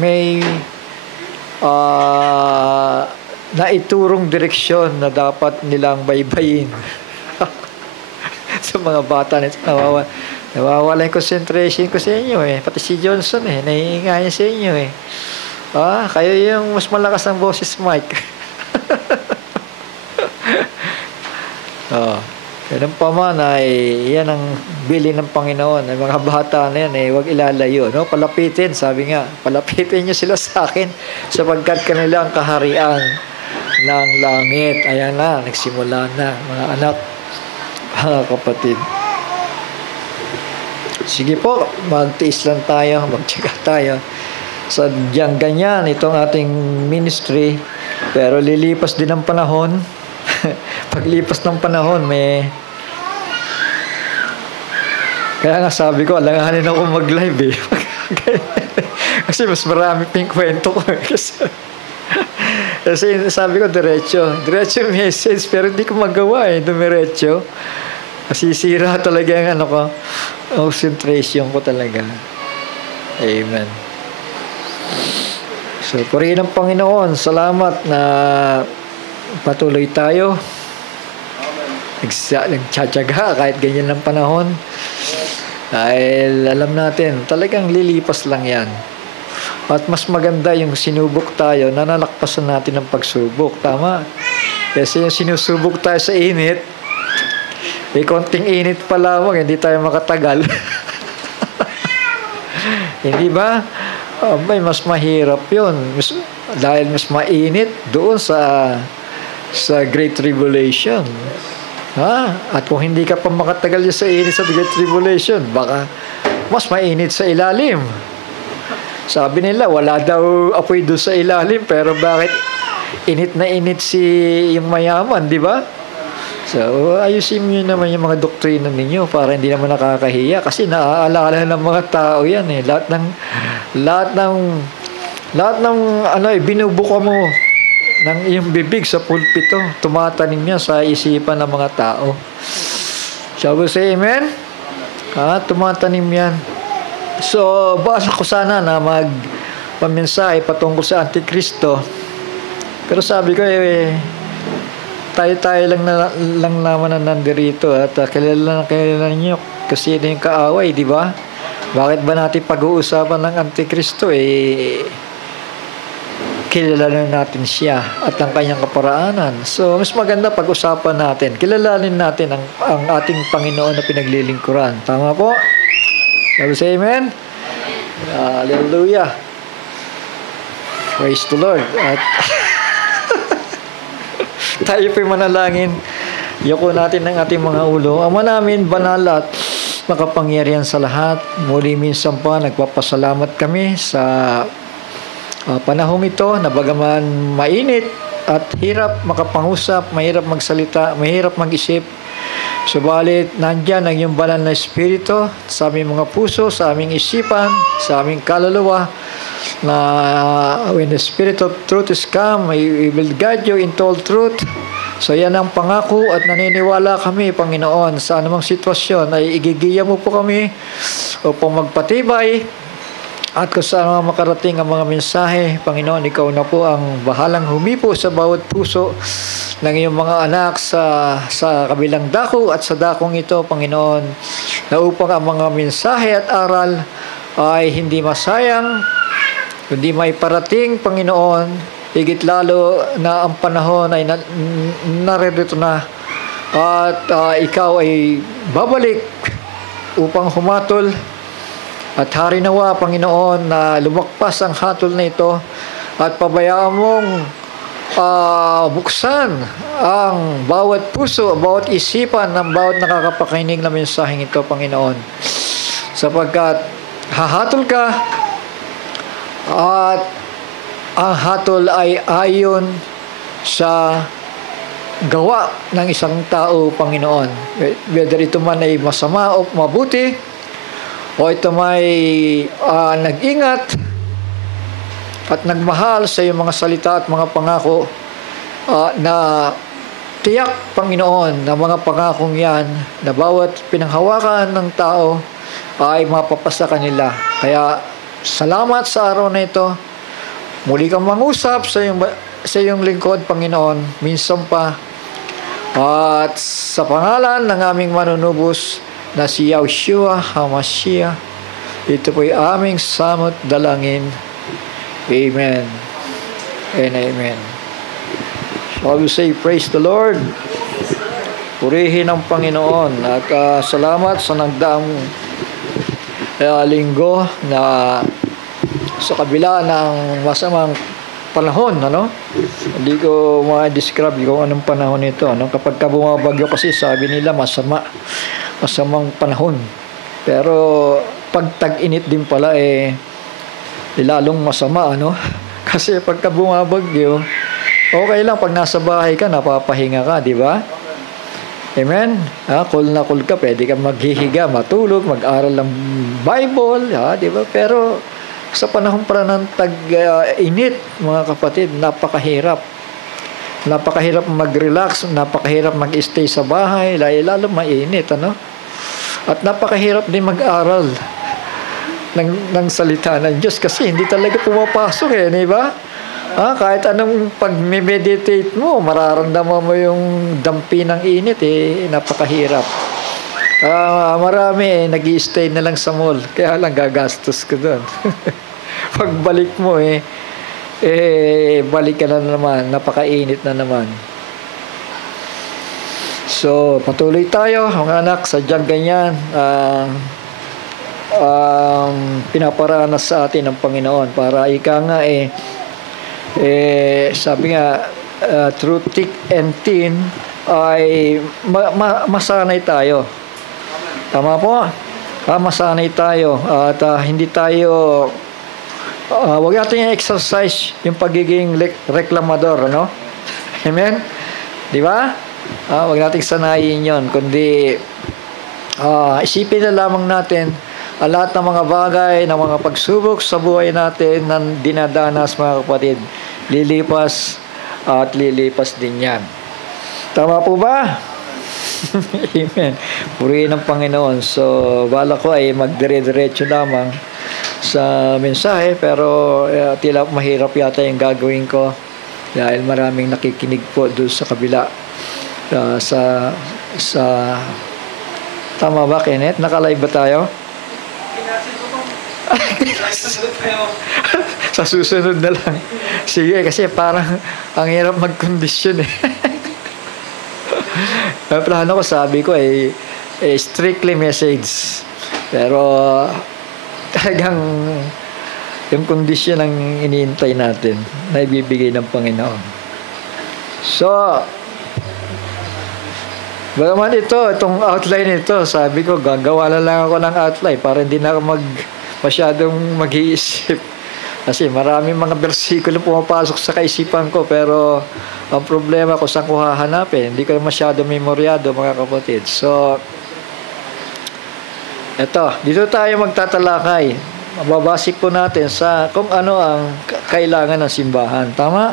may naiturong direksyon na dapat nilang baybayin. Sa mga bata nito, nawawala yung concentration ko sa inyo eh. Pati si Johnson eh, naiingay sa inyo eh. Kayo yung mas malakas ng boses, Mike. Ganun pa man ay yan ang bilin ng Panginoon. Ay mga bata na yan huwag ilalayo. No? Palapitin, sabi nga, palapitin nyo sila sa akin sapagkat kanila ang kaharian ng langit. Ayan na, nagsimula na mga anak, mga kapatid. Sige po, magtiis lang tayo, magtyaga tayo. Sadyang ganyan itong ating ministry, pero lilipas din ang panahon. Paglipas ng panahon, kaya nga sabi ko, alanganin ako mag-live eh. Kasi mas marami ping kwento ko eh. Kasi sabi ko, diretso message, pero hindi ko magawa eh, dumiretso. Kasi sira talaga ang concentration ko talaga. Amen. So, purihin ang Panginoon. Salamat na patuloy tayo. Nagtsatsaga kahit ganyan lang panahon. Dahil alam natin, talagang lilipas lang yan. At mas maganda yung sinubok tayo, nanalakpasan natin ang pagsubok. Tama? Kasi yung sinusubok tayo sa init, konting init pa lamang, hindi tayo makatagal. Hindi ba? Mas mahirap yun. Dahil mas mainit doon sa Great Tribulation. At kung hindi ka pa makatagal sa init sa Great Tribulation, baka mas mainit sa ilalim. Sabi nila, wala daw apoy doon sa ilalim, pero bakit init na init yung mayaman, di ba? So, ayusin nyo naman yung mga doktrina ninyo para hindi naman nakakahiya kasi naaalala ng mga tao yan eh. Lahat ng binubuka mo ng iyong bibig sa pulpito, tumatanim niya sa isipan ng mga tao. Shall we say amen? Tumatanim yan. So, basa ko sana na magpamensahe patungkol sa Antikristo. Pero sabi ko tayo lang naman na nandirito at kilala niyo kasi yung kaaway, di ba? Bakit ba natin pag-uusapan ng Antikristo kilala natin siya at ang kanyang kaparaanan. So, mas maganda pag-usapan natin. Kilalanin natin ang ating Panginoon na pinaglilingkuran. Tama po? Shall we say amen? Hallelujah. Praise the Lord. At tayo po'y manalangin. Yuko natin ang ating mga ulo. Ama namin, banal at makapangyarihan sa lahat. Muli minsan pa, nagpapasalamat kami sa panahong ito na bagaman mainit at hirap makapangusap, mahirap magsalita, mahirap mag-isip. Subalit, nandyan ang iyong banal na Espiritu sa aming mga puso, sa aming isipan, sa aming kaluluwa, na when the Spirit of truth is come, we will guide you into all truth. So yan ang pangako at naniniwala kami, Panginoon, sa anumang sitwasyon ay igigiya mo po kami upang magpatibay at kung saan makarating ang mga mensahe. Panginoon, ikaw na po ang bahalang humipo sa bawat puso ng iyong mga anak sa kabilang dako at sa dakong ito, Panginoon, na upang ang mga mensahe at aral ay hindi masayang, kundi may parating, Panginoon, higit lalo na ang panahon ay naririto na at ikaw ay babalik upang humatol at hari nawa, Panginoon, na lumakpas ang hatol na ito at pabayaan mong buksan ang bawat puso, bawat isipan ng bawat nakakapakinig na mensaheng ito, Panginoon, sapagkat hahatol ka at ang hatol ay ayon sa gawa ng isang tao, Panginoon, whether ito man ay masama o mabuti o ito may nag-ingat at nagmahal sa iyong mga salita at mga pangako na tiyak, Panginoon, na mga pangakong yan na bawat pinanghawakan ng tao ay mapapasa kanila. Kaya Salamat sa araw na ito. Muli kang mangusap sa iyong lingkod, Panginoon, minsan pa. At sa pangalan ng aming manunubos na si Yahshua HaMashiach, ito po'y aming samot dalangin. Amen and amen. Shall we say, praise the Lord? Purihin ang Panginoon. At salamat sa nagdaang linggo na sa kabila ng masamang panahon, hindi ko ma-describe kung anong panahon ito. Kapag bumabagyo kasi, sabi nila masamang panahon. Pero pag tag-init din pala, lalong masama, Kasi pagka bumabagyo, okay lang pag nasa bahay ka, napapahinga ka, di ba? Amen? Cool na cool ka, pwede kang maghihiga, matulog, mag-aral ng Bible, di ba? Pero sa panahon para ng tag-init, mga kapatid, napakahirap. Napakahirap mag-relax, napakahirap mag-stay sa bahay, lalo mainit, At napakahirap din mag-aral ng salita ng Diyos kasi hindi talaga pumapasok, di ba? Kahit anong pag-meditate mo, mararamdaman mo yung dampi ng init, napakahirap. Marami nag-i-stay na lang sa mall, kaya lang gagastos ko doon. Pagbalik mo, balik ka na naman, napakainit na naman. So, patuloy tayo, mga anak, sadyang ganyan. Pinaparanas sa atin ng Panginoon para ika nga sabi nga through thick and thin ay masanay tayo. Tama po? Masanay tayo at hindi tayo wag natin i-exercise yung pagiging reklamador, Amen? Di ba? Wag nating sanayin yon, kundi isipin na lamang natin lahat ng mga bagay, ng mga pagsubok sa buhay natin na dinadanas, mga kapatid, lilipas at lilipas din yan. Tama po ba? Amen. Purihin ang Panginoon. So, bala ko ay magdire-diretso lamang sa mensahe, pero tila mahirap yata yung gagawin ko dahil maraming nakikinig po doon sa kabila. Tama ba, Kenneth? Naka-live ba tayo? Sa susunod na lang. Sige, kasi parang ang hirap mag-condition Plano ko, sabi ko strictly message. Pero talagang yung condition ang iniintay natin na ibibigay ng Panginoon. So, bagaman itong outline ito, sabi ko, gagawa na lang ako ng outline para hindi na ako masyadong mag-iisip. Kasi maraming mga bersikulo pumapasok sa kaisipan ko, pero ang problema ko saan ko hahanapin. Hindi ko masyado memoryado, mga kapatid. So, dito tayo magtatalakay. Mababasik po natin sa kung ano ang kailangan ng simbahan. Tama?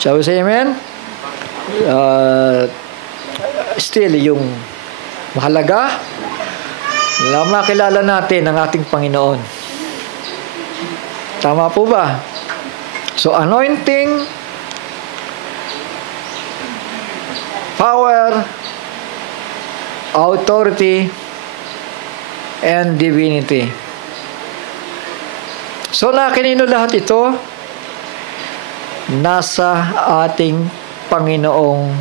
Shall we say amen? Still, yung mahalaga, makilala natin ang ating Panginoon. Tama po ba? So, anointing, power, authority, and divinity. So, nakinino lahat ito? Nasa ating Panginoong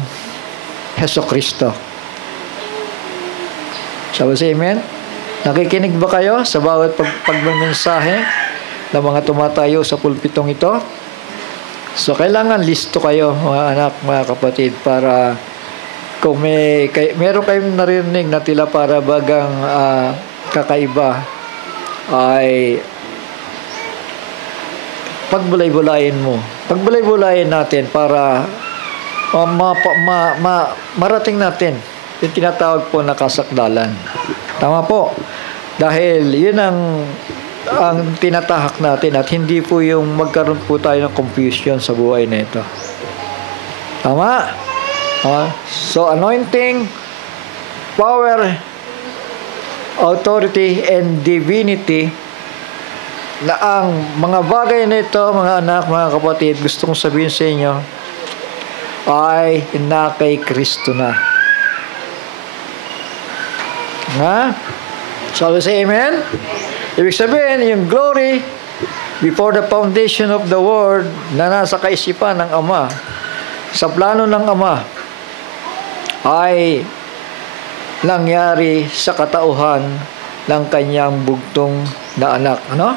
Hesukristo. Shall we say amen? Nakikinig ba kayo sa bawat pagmensahe ng mga tumatayo sa pulpitong ito? So, kailangan listo kayo, mga anak, mga kapatid, para kung meron kayong narinig na tila para bagang kakaiba, ay pagbulay-bulayin mo. Pagbulay-bulayin natin para marating natin yung tinatawag po na kasakdalan. Tama po. Dahil yun ang tinatahak natin at hindi po yung magkaroon po tayo ng confusion sa buhay na ito. Tama? So, anointing, power, authority, and divinity na ang mga bagay na ito, mga anak, mga kapatid, gusto kong sabihin sa inyo, ay na kay Kristo na. Ha? Shall we say amen? Ibig sabihin, yung glory before the foundation of the world na nasa kaisipan ng Ama, sa plano ng Ama, ay nangyari sa katauhan ng kanyang bugtong na anak. Ano?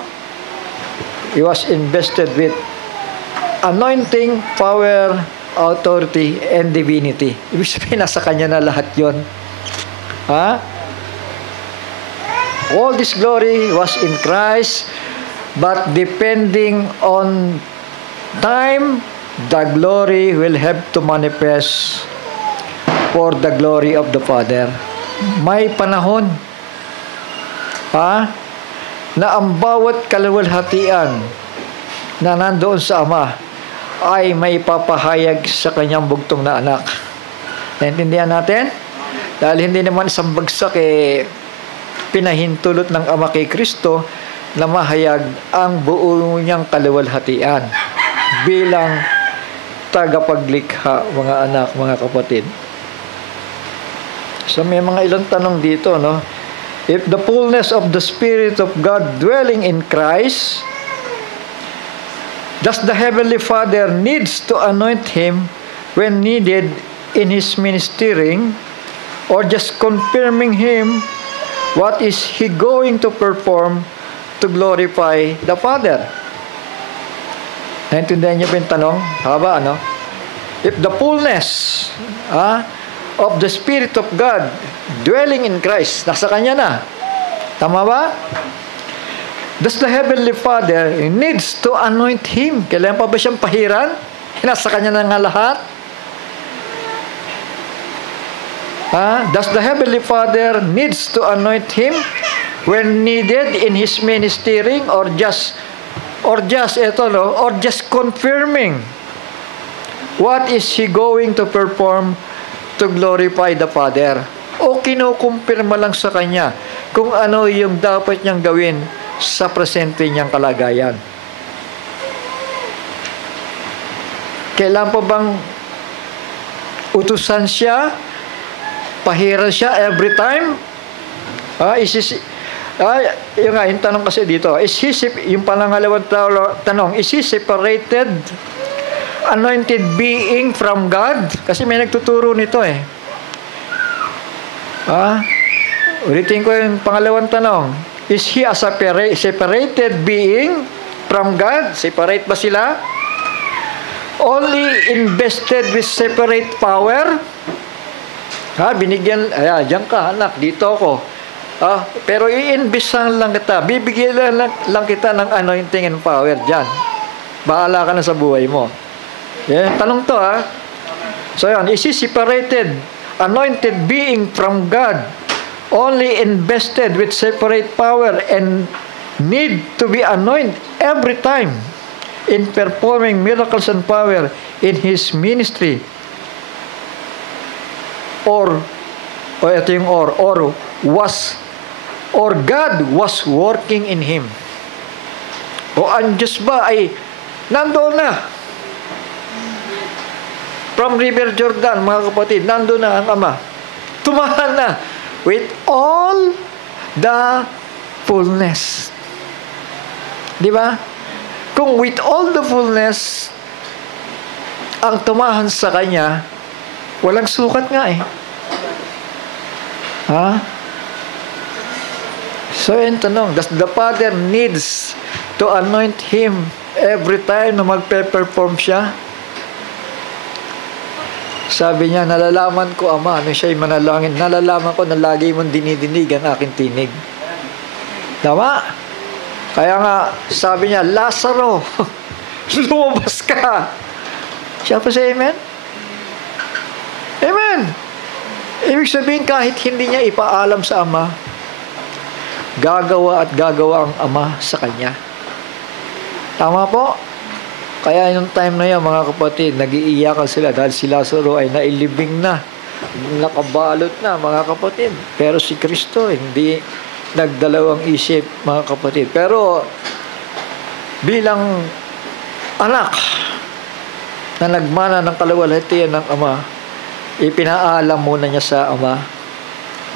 He was invested with anointing, power, authority, and divinity. Ibig sabihin, nasa kanya na lahat yon. Ha? All this glory was in Christ, but depending on time, the glory will have to manifest for the glory of the Father. May panahon, na ang bawat kaluwalhatian na nandoon sa Ama ay may papahayag sa kanyang bugtong na anak. Naintindihan natin? Dahil hindi naman isang bagsak pinahintulot ng Ama kay Kristo na mahayag ang buo niyang kaluwalhatian bilang tagapaglikha, mga anak, mga kapatid. So may mga ilang tanong dito, no? If the fullness of the Spirit of God dwelling in Christ, does the Heavenly Father needs to anoint Him when needed in His ministering, or just confirming Him what is He going to perform to glorify the Father? Naintindihan niyo ba yung tanong? Haba, ano? If the fullness of the Spirit of God dwelling in Christ, nasa Kanya na. Tama ba? Does the Heavenly Father needs to anoint Him? Kailangan pa ba siyang pahiran? Nasa Kanya na nga lahat. Does the Heavenly Father needs to anoint Him when needed in His ministering, or just confirming what is He going to perform to glorify the Father? O kinukumpirma lang sa Kanya kung ano yung dapat niyang gawin sa presente niyang kalagayan? Kailan pa bang utusan siya, pahiran siya every time? Yung tanong kasi dito, yung pangalawang tanong, is he separated, anointed being from God? Kasi may nagtuturo nito ulitin ko yung pangalawang tanong. Is he a separated being from God? Separate ba sila? Only invested with separate power? Binigyan, diyan ka anak, dito ako. Pero i-invisan lang kita, bibigyan lang kita ng anointing and power diyan. Bahala ka na sa buhay mo. Yan, tanong to So yan, is he separated, anointed being from God, only invested with separate power and need to be anointed every time in performing miracles and power in His ministry? Or God was working in Him? O ang Diyos ba ay nandoon na? From River Jordan, mga kapatid, nandoon na ang Ama. Tumahan na with all the fullness. Di ba? Kung with all the fullness ang tumahan sa Kanya, walang sukat nga So yung tanong, does the Father needs to anoint Him every time na magpe-perform siya? Sabi niya, nalalaman ko, Ama, ano siya'y manalangin, nalalaman ko na lagi mong dinidinig ang aking tinig. Tama? Kaya nga, sabi niya, Lazaro, lumabas ka. Siya pa say amen? Amen! Ibig sabihin, kahit hindi niya ipaalam sa Ama, gagawa at gagawa ang Ama sa Kanya. Tama po? Kaya yung time na yan, mga kapatid, nag-iiyakan sila dahil si Lazaro ay nailibing na, nakabalot na, mga kapatid. Pero si Kristo, hindi nagdalawang isip, mga kapatid. Pero bilang anak na nagmana ng kaluwalhatian ng Ama, ipinaalam muna niya sa Ama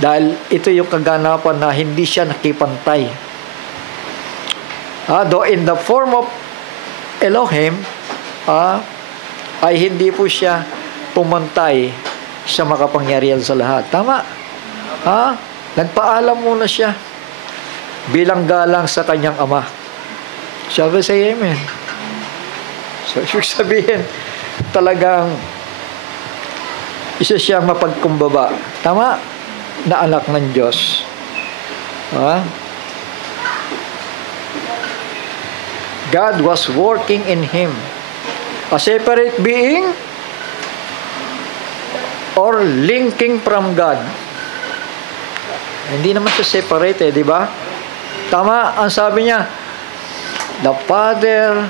dahil ito yung kaganapan na hindi siya nakipantay. Though in the form of Elohim, ay hindi po siya pumantay sa makapangyarihan sa lahat. Tama? Nagpaalam muna siya bilang galang sa kanyang Ama. Shall we say amen? So, ibig sabihin, talagang isa siyang mapagkumbaba. Tama? Na anak ng Diyos. God was working in him. A separate being or linking from God. Hindi naman siya separate, di ba? Tama, ang sabi niya, the Father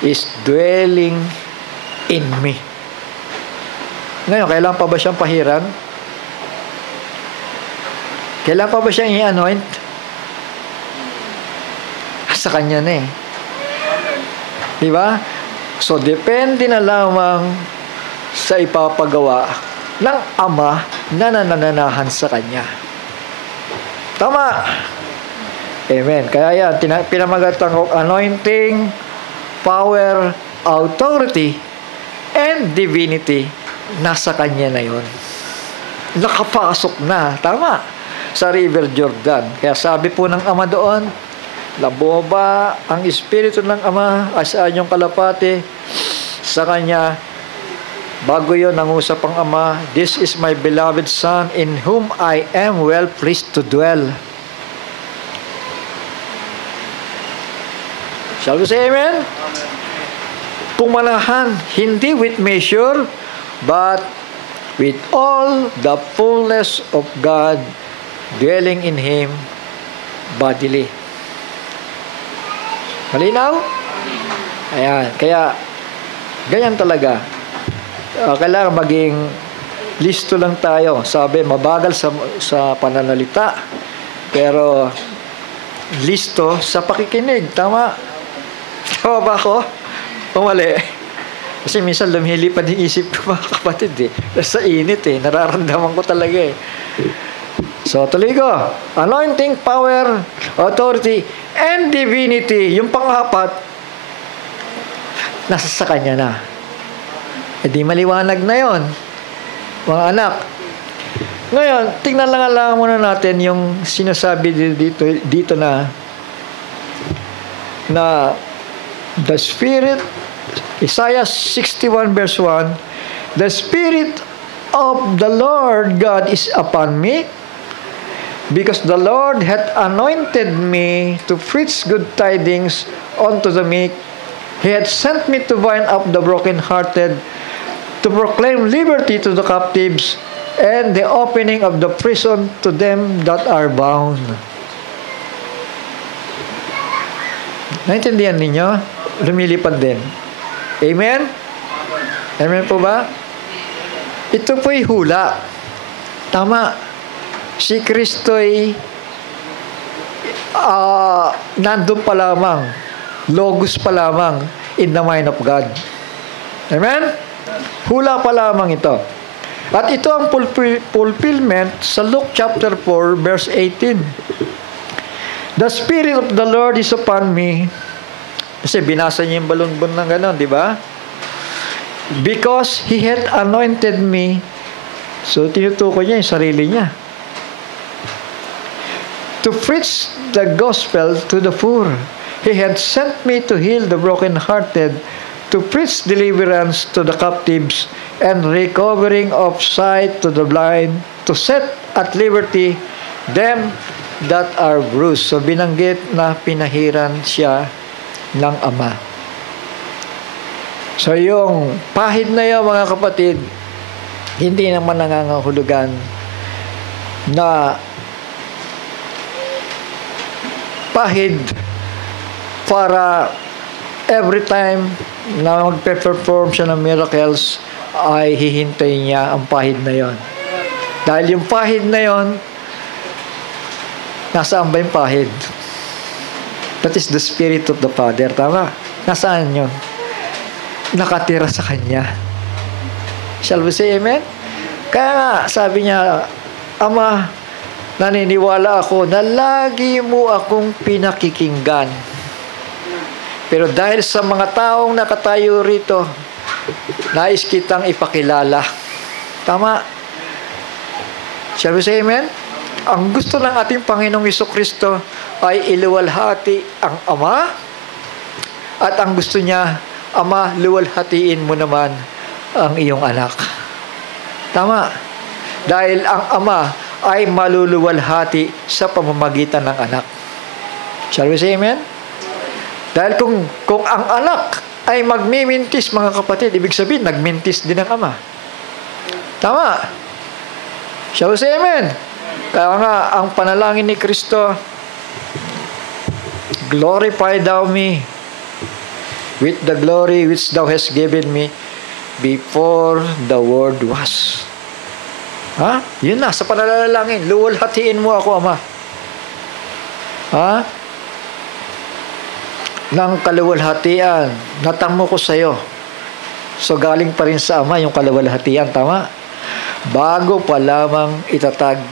is dwelling in me. Ngayon, kailangan pa ba siyang pahiran? Kailangan pa ba siyang i-anoint? Sa kanya na eh. Diba? So, depende na lamang sa ipapagawa ng Ama na nananahan sa kanya. Tama! Amen. Kaya yan, pinamagatang anointing, power, authority, and divinity, nasa kanya na yun. Nakapasok na. Tama. Sa River Jordan. Kaya sabi po ng Ama doon, lababa ang Espiritu ng Ama sa inyong kalapati sa Kanya. Bago yun, nangusap ang Ama, this is my beloved Son in whom I am well pleased to dwell. Shall we say amen? Pumanahan, hindi with measure, but with all the fullness of God dwelling in Him bodily. Malinaw? Ayan. Kaya, ganyan talaga. Kailangan maging listo lang tayo. Sabi, mabagal sa pananalita. Pero, listo sa pakikinig. Tama? Tama ba ako? O mali? Kasi minsan lumilipad yung isip ko, mga kapatid eh. Sa init eh. Nararamdaman ko talaga eh. So, tuloy ko. Anointing, power, authority, and divinity. Yung pang-apat, nasa sa kanya na. E di maliwanag na yon, mga anak. Ngayon, tingnan lang muna natin yung sinasabi dito na the Spirit, Isaiah 61 verse 1, the Spirit of the Lord God is upon me, because the Lord hath anointed me to preach good tidings unto the meek. He hath sent me to bind up the brokenhearted, to proclaim liberty to the captives, and the opening of the prison to them that are bound. Naintindihan ninyo? Lumilipad din. Amen? Amen po ba? Ito po'y hula. Tama. Si Kristo'y nandun pa lamang, logos pa lamang in the mind of God. Amen? Hula pa lamang ito. At ito ang fulfillment sa Luke chapter 4 verse 18. The Spirit of the Lord is upon me. Kasi binasa niya yung balon-balon ng gano'n, di ba? Because He hath anointed me. So tinutukoy niya yung sarili niya. To preach the gospel to the poor. He had sent me to heal the brokenhearted, to preach deliverance to the captives, and recovering of sight to the blind, to set at liberty them that are bruised. So binanggit na pinahiran siya ng Ama. So yung pahid na yun, mga kapatid, hindi naman nangangahulugan na pahid para every time na magpe-perform siya ng miracles ay hihintay niya ang pahid na yon. Dahil yung pahid na yon, nasaan ba yung pahid? That is the Spirit of the Father. Tama? Nasaan yun? Nakatira sa Kanya. Shall we say amen? Kaya nga, sabi niya, Ama, naniniwala ako na lagi mo akong pinakikinggan. Pero dahil sa mga taong nakatayo rito, nais kitang ipakilala. Tama? Shall we say amen? Ang gusto ng ating Panginoong Jesucristo ay iluwalhati ang Ama, at ang gusto niya, Ama, luwalhatiin mo naman ang iyong anak. Tama. Dahil ang Ama ay maluluwalhati sa pamamagitan ng anak. Shall we say amen? Dahil kung ang anak ay magmimintis, mga kapatid, ibig sabihin, nagmintis din ang Ama. Tama. Shall we say amen? Kaya nga, ang panalangin ni Kristo, glorify thou me with the glory which thou hast given me before the world was. Ha? Yun na, sa panalangin, luwalhatiin mo ako, Ama. Ha? Nang kaluwalhatian, natamo ko sa iyo. So, galing pa rin sa Ama yung kaluwalhatian, tama? Bago pa lamang itatag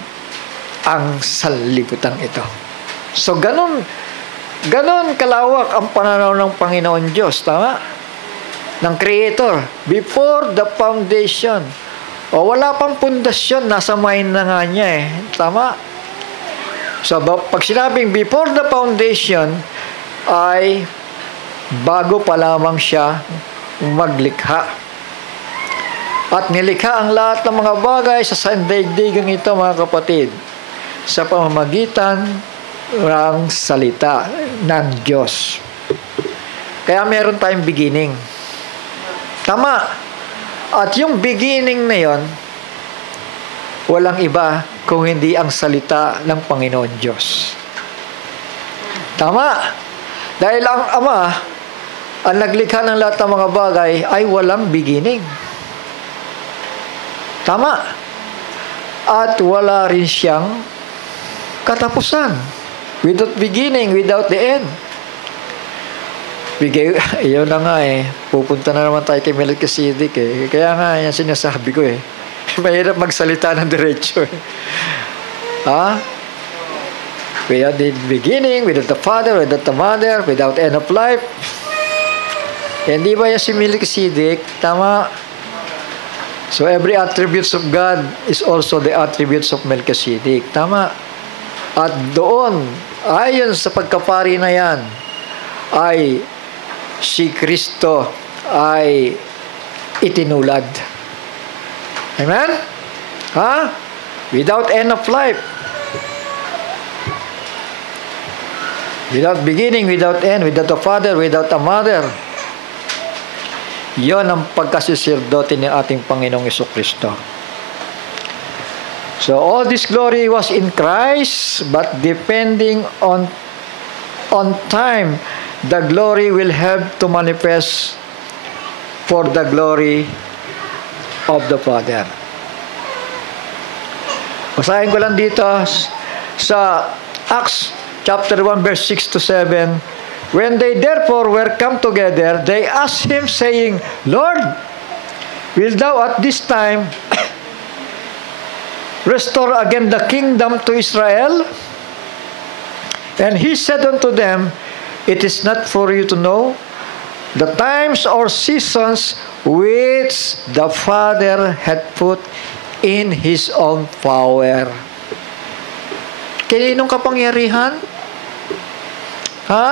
ang sanlibutan ito. So, ganon kalawak ang pananaw ng Panginoon Diyos, tama? Ng Creator, before the foundation. O wala pang pundasyon, nasa mind na nga niya eh. Tama? So, pag sinabing before the foundation, ay bago pa lamang siya maglikha. At nilikha ang lahat ng mga bagay sa sandaigdigang ito, mga kapatid, sa pamamagitan ng salita ng Diyos. Kaya meron tayong beginning. Tama. At yung beginning na yon, walang iba kung hindi ang salita ng Panginoon Diyos. Tama. Dahil ang Ama, ang naglikha ng lahat ng mga bagay, ay walang beginning. Tama. At wala rin siyang katapusan. Without beginning, without the end. Iyon na nga eh. Pupunta na naman tayo kay Melchizedek eh. Kaya nga, yan sinasabi ko eh. Mahirap magsalita ng diretso eh. Ha? Without the beginning, without the Father, without the Mother, without end of life. Hindi ba yan si Melchizedek? Tama. So every attributes of God is also the attributes of Melchizedek. Tama. At doon, ayon sa pagkapari na yan, ay si Kristo ay itinulad. Amen? Ha? Without end of life. Without beginning, without end, without a father, without a mother. Yon ang pagkasisirdote ni ating Panginoong Jesucristo. So all this glory was in Christ, but depending on time, the glory will have to manifest for the glory of the Father. Basahin ko lang dito sa Acts chapter 1 verse 6 to 7. When they therefore were come together, they asked him, saying, Lord, wilt thou at this time restore again the kingdom to Israel? And he said unto them, it is not for you to know the times or seasons which the Father had put in His own power. Kaninong kapangyarihan? Ha?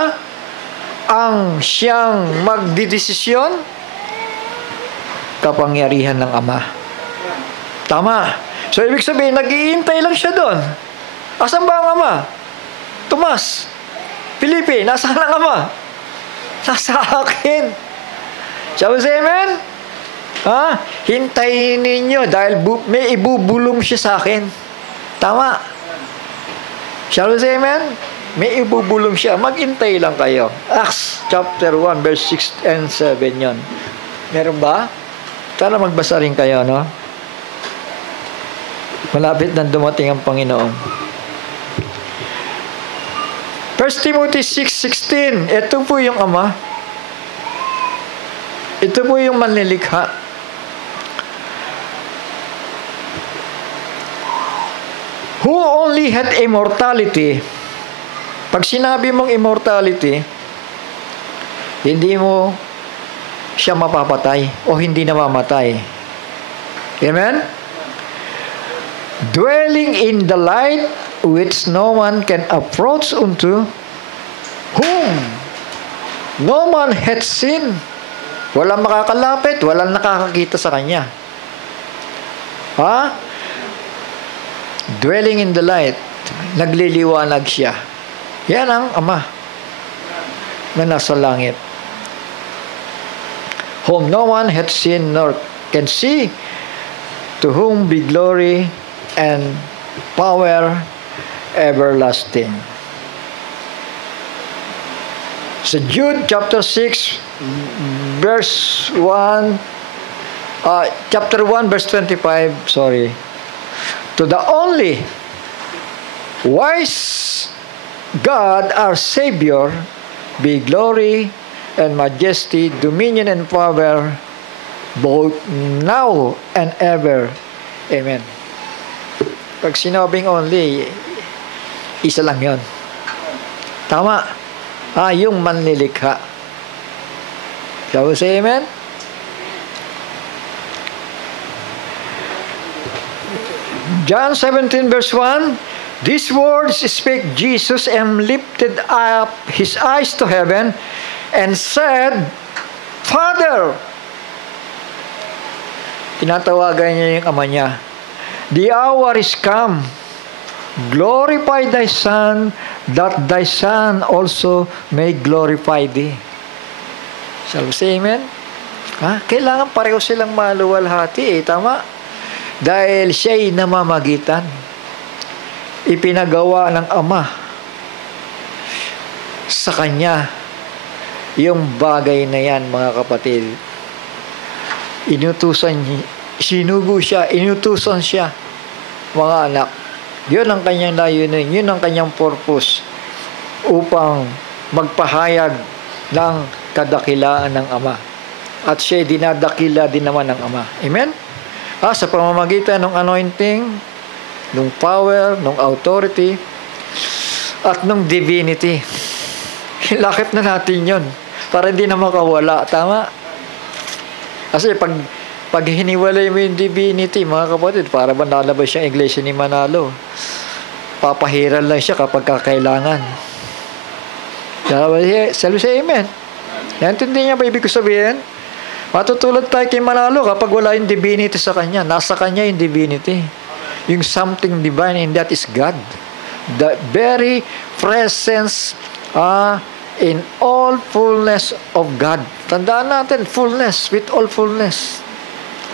Ang siyang magdidesisyon? Kapangyarihan ng Ama. Tama. So, ibig sabihin, nag-iintay lang siya doon. Asan ba ang Ama? Tomas, Felipe, nasaan ang Ama? Nasa akin. Shall we say amen? Ha? Hintayin ninyo dahil may ibubulong siya sa akin. Tama. Shall we say amen? May ibubulong siya. Maghintay lang kayo. Acts chapter 1 verse 6 and 7 yon. Meron ba? Sana magbasa rin kayo, no? Malapit na dumating ang Panginoon. 1 1 Timothy 6:16. Ito po yung Ama. Ito po yung manlilikha. Who only had immortality. Pag sinabi mong immortality, hindi mo siya mapapatay o hindi namamatay. Amen? Dwelling in the light which no one can approach unto, whom no man hath seen. Walang makakalapit, walang nakakakita sa Kanya. Ha? Dwelling in the light, nagliliwanag siya. Yan ang Ama na nasa langit. Whom no one hath seen nor can see, to whom be glory and power everlasting. Sa Jude chapter 6 verse 1 chapter 1 verse 25, sorry. To the only wise God our Savior be glory and majesty, dominion and power both now and ever. Amen. Pag sinabing only, isa lang yon. Tama. Yung manlilikha. Shall we say amen? John 17 verse 1. These words spake Jesus and lifted up his eyes to heaven and said, Father. Tinatawagan niya yung Ama niya. The hour is come. Glorify thy Son, that thy Son also may glorify thee. Shall we say amen? Kailangan pareho silang maluwalhati tama? Dahil siya'y namamagitan. Ipinagawa ng Ama sa Kanya yung bagay na yan, mga kapatid. Sinugo siya, inutusan siya, mga anak. Yun ang kanyang layunin, yun ang kanyang purpose upang magpahayag ng kadakilaan ng Ama. At siya dinadakila din naman ng Ama. Amen? Sa pamamagitan ng anointing, ng power, ng authority, at ng divinity. Lakip na natin yun para hindi na makawala. Tama? Kasi pag hiniwalay mo yung divinity, mga kapatid, para ba nalabas siya ang iglesia ni Manalo? Papahiran lang siya kapag kakailangan. Shall we say amen? Naintindihan niya ba ibig ko sabihin? Matutulad tayo kay Manalo kapag wala yung divinity sa kanya. Nasa kanya yung divinity. Yung something divine, and that is God. The very presence in all fullness of God. Tandaan natin, fullness, with all fullness.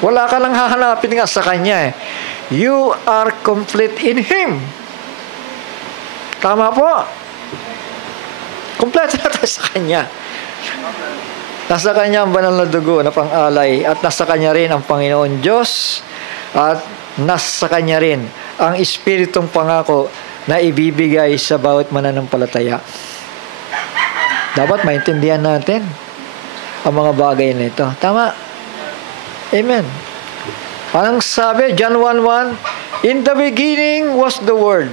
Wala ka lang hahanapin nga sa Kanya. You are complete in Him. Tama po. Kompleto na tayo sa Kanya. Nasa Kanya ang banal na dugo na pang-alay, at nasa Kanya rin ang Panginoon Diyos, at nasa Kanya rin ang Espiritong pangako na ibibigay sa bawat mananampalataya. Dapat maintindihan natin ang mga bagay na ito. Tama? Amen. Anong sabi? John 1:1, in the beginning was the Word.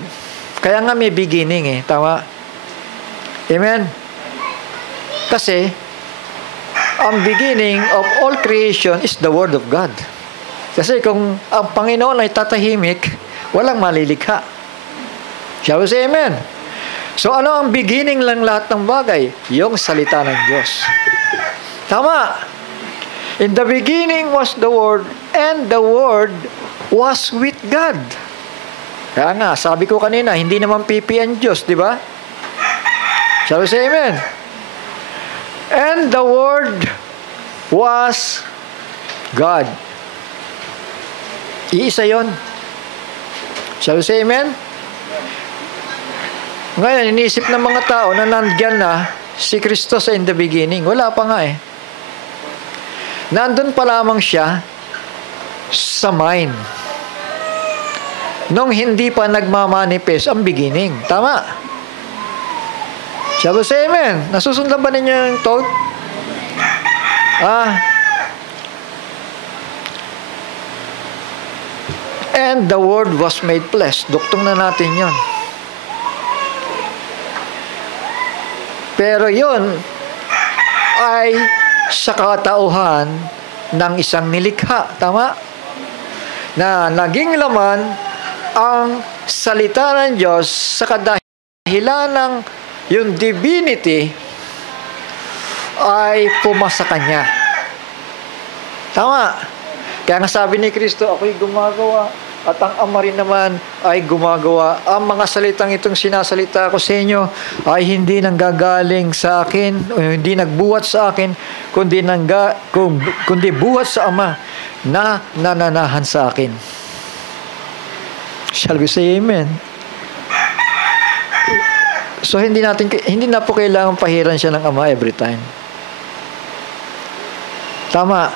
Kaya nga may beginning Tama? Amen? Kasi, ang beginning of all creation is the Word of God. Kasi kung ang Panginoon ay tatahimik, walang malilikha. Shall we say amen? So ano ang beginning lang lahat ng bagay? Yung salita ng Diyos. Tama. In the beginning was the Word, and the Word was with God. Kaya nga, sabi ko kanina, hindi naman pipi ang Diyos, di ba? Shall we say amen? And the Word was God. Iisa yun. Shall we say amen? Ngayon, iniisip ng mga tao na nandyan na si Kristo sa in the beginning. Wala pa nga Nandun pa lamang siya sa mind. Nung hindi pa nagmamanifest ang beginning. Tama? Shall we say amen? Nasusundan ba ninyo yung thought? And the Word was made flesh. Duktong na natin yon. Pero yon ay sa katauhan ng isang nilikha. Tama? Na naging laman ang salita ng Diyos sa kadahilan ng yung divinity ay pumasa kanya. Tama? Kaya nga sabi ni Kristo, ako'y gumagawa at ang Ama rin naman ay gumagawa. Ang mga salitang itong sinasalita ko sa inyo ay hindi nanggagaling sa akin o hindi nagbuhat sa akin, kundi buhat sa Ama na nananahan sa akin. Shall we say amen? So hindi na po kailangan pahiran siya ng Ama every time. Tama.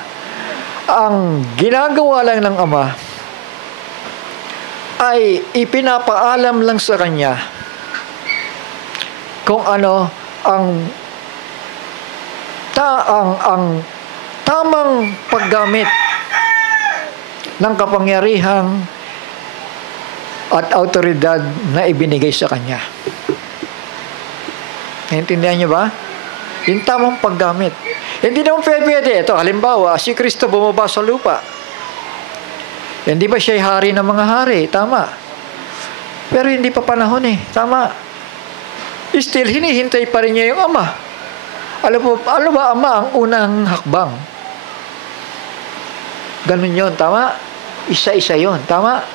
Ang ginagawa lang ng Ama ay ipinapaalam lang sa Kanya kung ano ang tamang paggamit ng kapangyarihang at autoridad na ibinigay sa Kanya. Naintindihan niyo ba? Yung tamang paggamit. Hindi naman pwede. Ito, halimbawa, si Kristo bumaba sa lupa. Hindi ba siya hari ng mga hari? Tama. Pero hindi pa panahon eh. Tama. Still, hinihintay pa rin niya yung Ama. Ano ba, Ama, ang unang hakbang? Ganun yon, tama? Isa-isa yon, tama?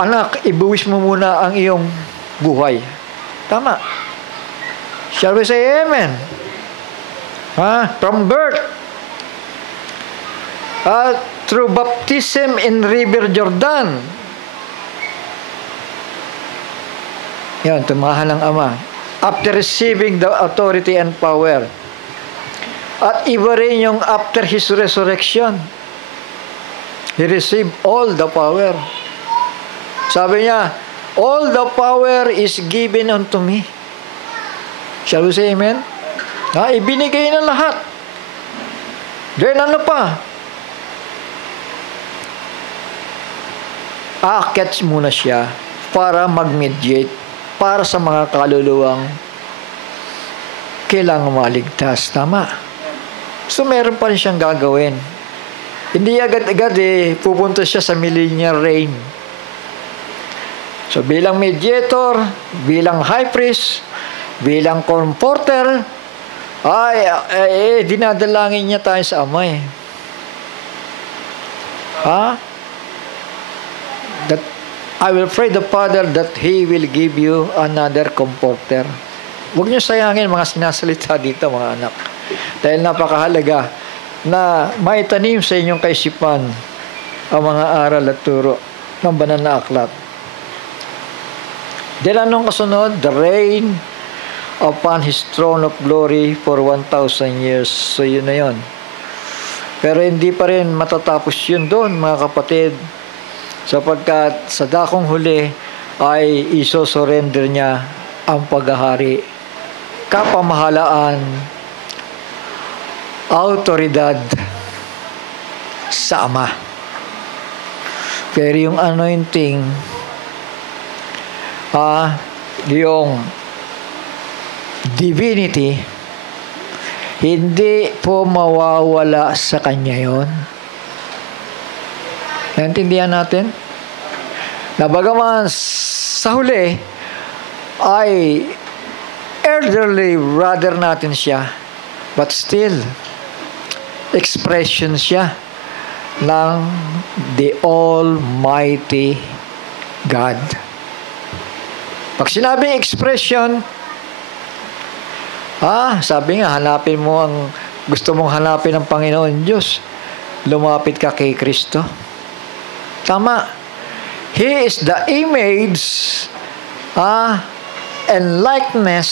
Anak, ibuwis mo muna ang iyong buhay. Tama. Shall we say amen? From birth, through baptism in River Jordan. Yan, tumahan ng Ama. After receiving the authority and power. At iba rin yung after His resurrection. He received all the power. Sabi niya, all the power is given unto me. Shall we say amen? Ibinigay na lahat. Then ano pa? Aakyat muna siya para mag-mediate para sa mga kaluluwang kailangang maligtas. Tama. So meron pa rin siyang gagawin. Hindi agad-agad pupunta siya sa millennial reign. So bilang mediator, bilang high priest, bilang comforter, dinadalangin niya tayo sa Ama eh. That I will pray the Father that He will give you another comforter. Huwag niyo sayangin mga sinasalita dito, mga anak. Dahil napakahalaga na maitanim sa inyong kaisipan ang mga aral at turo ng banal na aklat. Dahil anong kasunod? The reign upon His throne of glory for 1,000 years. So yun na yun. Pero hindi pa rin matatapos yun doon, mga kapatid. Sapagkat sa dakong huli ay iso-surrender niya ang paghahari, kapamahalaan, autoridad sa Ama. Pero yung anointing, yung divinity, hindi po mawawala sa Kanya yon. Naintindihan natin? Na bagaman sa huli ay elderly brother natin siya, but still expression siya ng the Almighty God. Pag sinabing expression, sabi nga, hanapin mo ang gusto mong hanapin ng Panginoon Diyos, lumapit ka kay Kristo. Tama. He is the image and likeness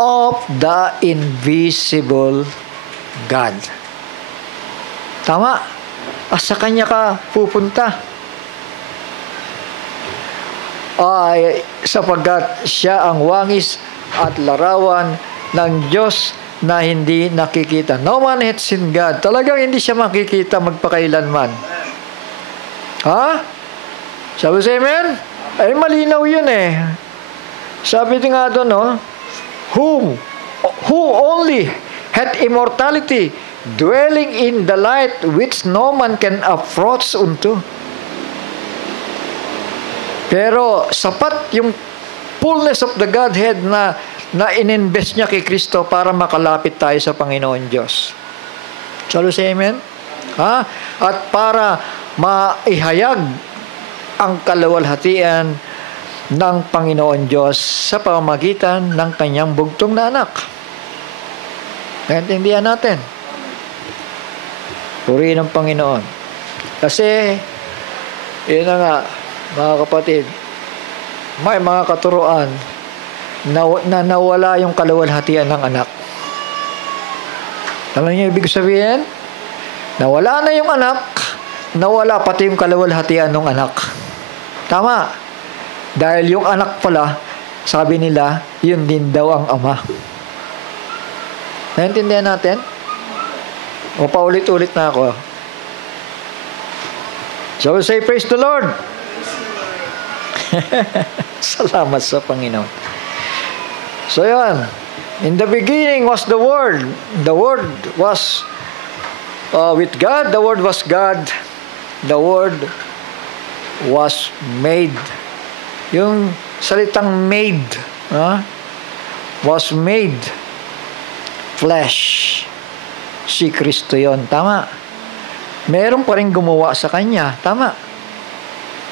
of the invisible God. Tama. Sa Kanya ka pupunta. Sapagkat siya ang wangis at larawan ng Diyos na hindi nakikita. No man hath seen God. Talagang hindi siya makikita magpakailanman. Ha? Sabi sa amen? Ay, malinaw yun eh. Sabi din nga doon, no? Who only had immortality, dwelling in the light which no man can approach unto. Pero sapat yung fullness of the Godhead na ininvest niya kay Kristo para makalapit tayo sa Panginoon Diyos. Sabi sa amen? Ha? At para maihayag ang kaluwalhatian ng Panginoon Diyos sa pamamagitan ng kanyang bugtong na anak. Naintindihan natin. Purihin ang Panginoon. Kasi, yun na nga, mga kapatid, may mga katuruan na nawala yung kaluwalhatian ng anak. Alam niyo ibig sabihin? Nawala na yung anak, nawala pati yung kaluwalhatian ng anak. Tama. Dahil yung anak pala, sabi nila, yun din daw ang ama. Naintindihan natin? O paulit-ulit na ako. So say, praise the Lord. Salamat sa Panginoon. So yan. In the beginning was the Word. The Word was with God. The Word was God. The Word was made. Yung salitang made, was made flesh. Si Kristo yon. Tama. Meron pa rin gumawa sa Kanya. Tama.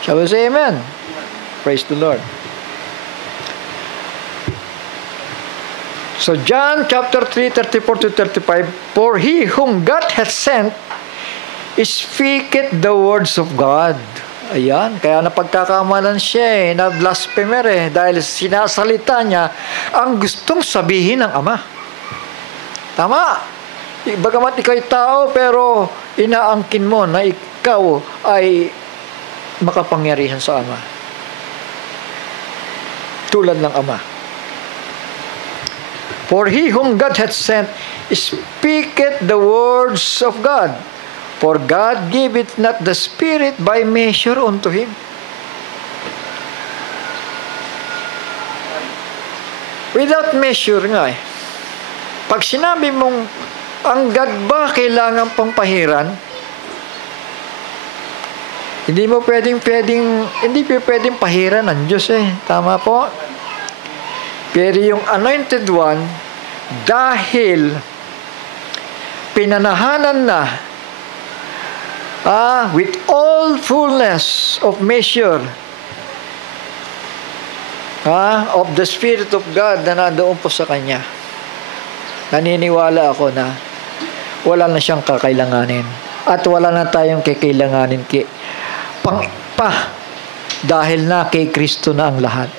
Shall we say amen? Praise the Lord. So John chapter 3, 34 to 35, for he whom God hath sent speaketh the words of God. Ayan, kaya napagkakamalan siya na blasphemer dahil sinasalita niya ang gustong sabihin ng Ama. Tama. Bagamat ikaw'y tao, pero inaangkin mo na ikaw ay makapangyarihan sa Ama. Tulad ng Ama. For he whom God hath sent speaketh the words of God. For God giveth not the Spirit by measure unto him. Without measure nga eh. Pag sinabi mong, ang God ba kailangan pang pahiran? Hindi pwedeng pahiran ng Diyos eh. Tama po? Pero yung anointed one, dahil pinanahanan na with all fullness of measure of the Spirit of God na nandoon po sa Kanya, naniniwala ako na wala na siyang kakailanganin at wala na tayong kakailanganin dahil na kay Kristo na ang lahat.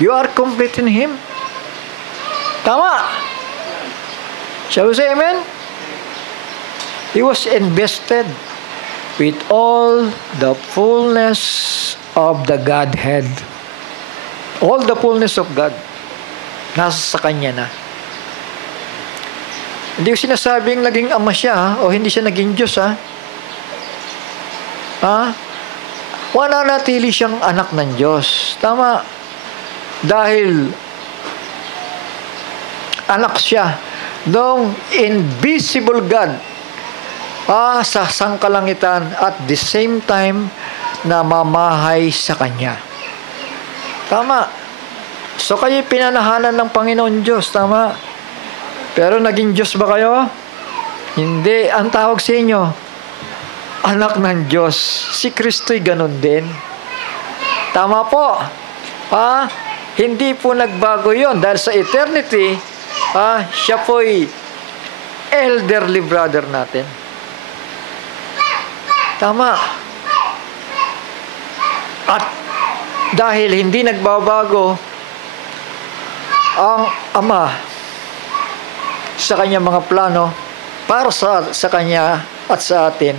You are complete in Him. Tama. Shall we say amen? He was invested with all the fullness of the Godhead. All the fullness of God. Nasa sa Kanya na. Hindi ko sinasabing naging ama siya o hindi siya naging Diyos Wananatili siyang anak ng Diyos. Tama. Dahil anak siya ng invisible God sa sangkalangitan at the same time na mamahay sa Kanya. Tama. So kayo pinanahanan ng Panginoon Diyos. Tama. Pero naging Diyos ba kayo? Hindi. Ang tawag sa inyo, anak ng Diyos. Si Kristo'y ganun din. Tama po. Hindi po nagbago yon dahil sa eternity, siya po'y elderly brother natin. Tama. At dahil hindi nagbabago ang Ama sa Kanyang mga plano para sa Kanya at sa atin,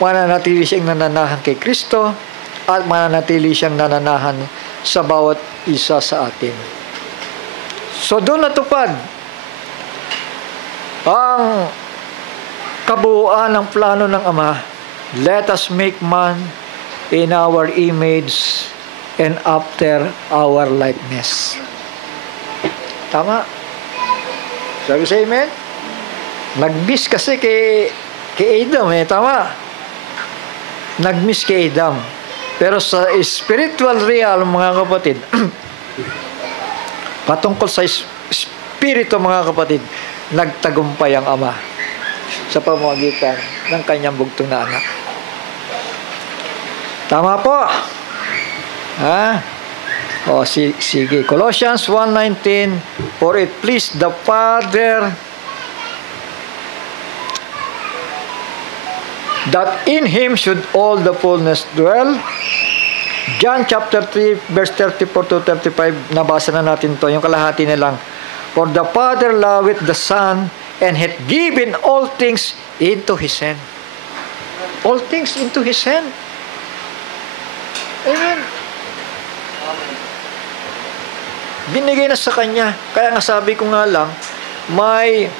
mananatili siyang nananahan kay Kristo at mananatili siyang nananahan sa bawat isa sa atin. So doon natupad ang kabuuan ng plano ng Ama. Let us make man in our image and after our likeness. Tama? Sabi sa amen? Nag-miss kasi kay Adam tama? Nag-miss kay Adam. Pero sa spiritual real, mga kapatid, patungkol sa spirito, mga kapatid, nagtagumpay ang Ama sa pamamagitan ng kanyang bugtong na anak. Tama po? Ha? O, sige. Colossians 1:19, for it pleased the Father that in Him should all the fullness dwell. John chapter 3, verse 34 to 35, nabasa na natin to, yung kalahati na lang. For the Father loveth the Son, and hath given all things into His hand. All things into His hand. Amen. Binigay na sa Kanya. Kaya nga sabi ko nga lang, may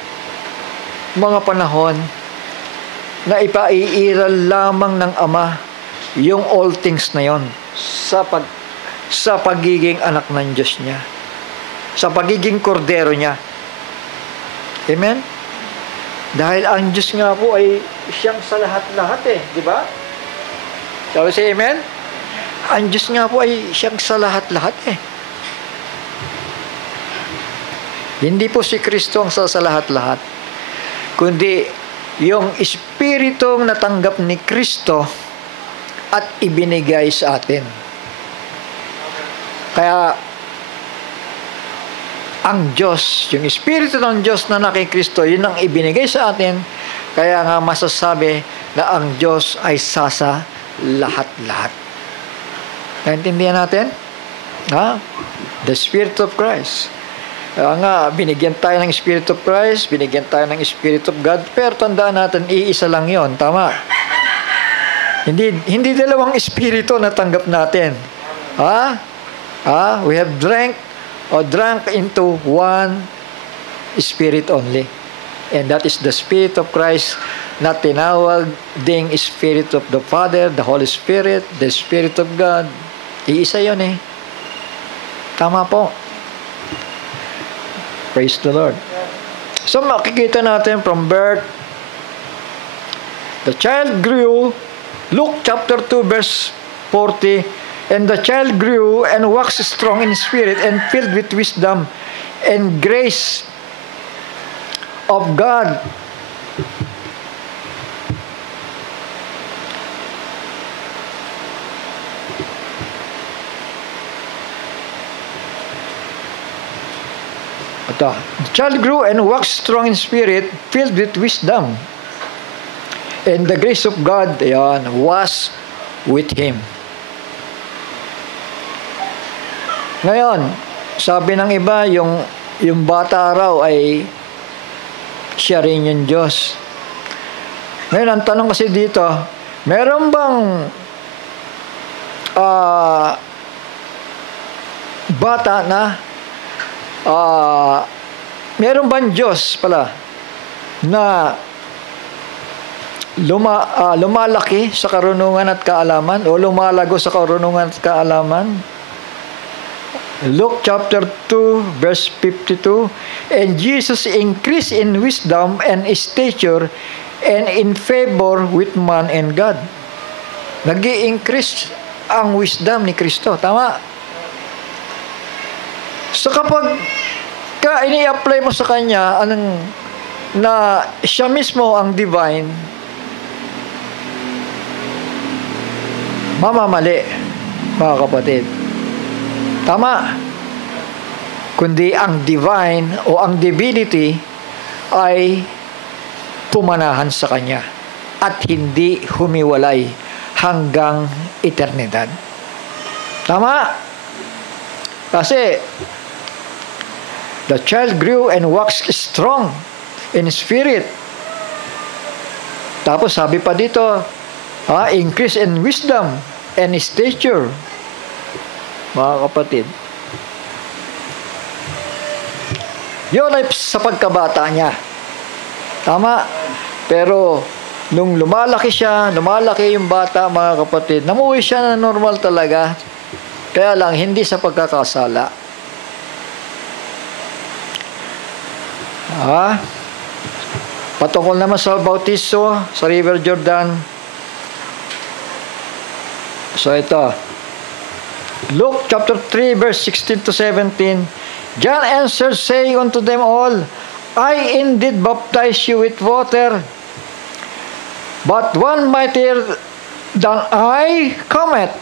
mga panahon na ipaiiral lamang ng Ama yung all things na yon sa pagiging anak ng Diyos niya, sa pagiging kordero niya. Amen? Dahil ang Diyos nga po ay siyang sa lahat-lahat di ba? Sabi sa amen? Ang Diyos nga po ay siyang sa lahat-lahat Hindi po si Kristo ang sa lahat-lahat, kundi yung Espiritong natanggap ni Kristo at ibinigay sa atin. Kaya ang Diyos, yung Espiritu ng Diyos na nakikristo, yun ang ibinigay sa atin. Kaya nga masasabi na ang Diyos ay sasa lahat-lahat. Naintindihan natin? The Spirit of Christ. Kaya nga, binigyan tayo ng Spirit of Christ, binigyan tayo ng Spirit of God, pero tandaan natin, iisa lang yon, tama? Hindi dalawang Espiritu na tanggap natin. We have drank into one Spirit only. And that is the Spirit of Christ na tinawag ding Spirit of the Father, the Holy Spirit, the Spirit of God. Iisa yun Tama po. Praise the Lord. So makikita natin from birth, the child grew, Luke chapter 2 verse 40, and the child grew and waxed strong in spirit and filled with wisdom and grace of God. The child grew and waxed strong in spirit, filled with wisdom. And the grace of God was with him. Ngayon, sabi ng iba, yung bata raw ay siya rin yung Diyos. Ngayon, ang tanong kasi dito, meron bang bata na meron bang Diyos pala na lumalaki sa karunungan at kaalaman o lumalago sa karunungan at kaalaman? Luke chapter 2 verse 52, and Jesus increased in wisdom and stature and in favor with man and God. Nag-i-increase ang wisdom ni Kristo, tama? So kapag ini-apply mo sa Kanya na siya mismo ang divine, mamamali, mga kapatid. Tama. Kundi ang divine o ang divinity ay pumanahan sa Kanya at hindi humiwalay hanggang eternidad. Tama? Kasi the child grew and waxed strong in spirit. Tapos sabi pa dito, increase in wisdom and stature. Mga kapatid, Yun ay sa pagkabata niya. Tama? Pero, nung lumalaki siya, lumalaki yung bata, mga kapatid, namuwi siya na normal talaga. Kaya lang, hindi sa pagkakasala. Patungkol naman sa bautiso sa River Jordan. So ito, Luke chapter 3 verse 16 to 17. John answered, saying unto them all, I indeed baptize you with water, but one mightier than I cometh,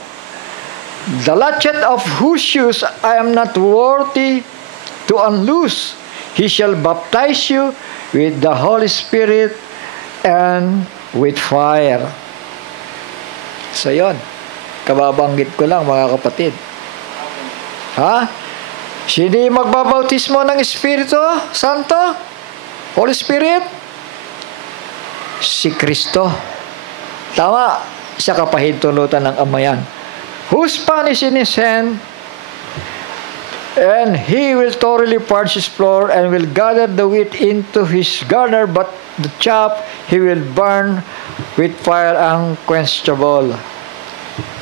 the latchet of whose shoes I am not worthy to unloose. He shall baptize you with the Holy Spirit and with fire. So yun, kababanggit ko lang, mga kapatid. Sino yung magbabautismo ng Espiritu Santo? Holy Spirit? Si Kristo. Tama, siya kapahintulutan ng Ama yan. Whose pan is in his hand, and he will thoroughly purge his floor, and will gather the wheat into his garner, but the chaff he will burn with fire unquenchable.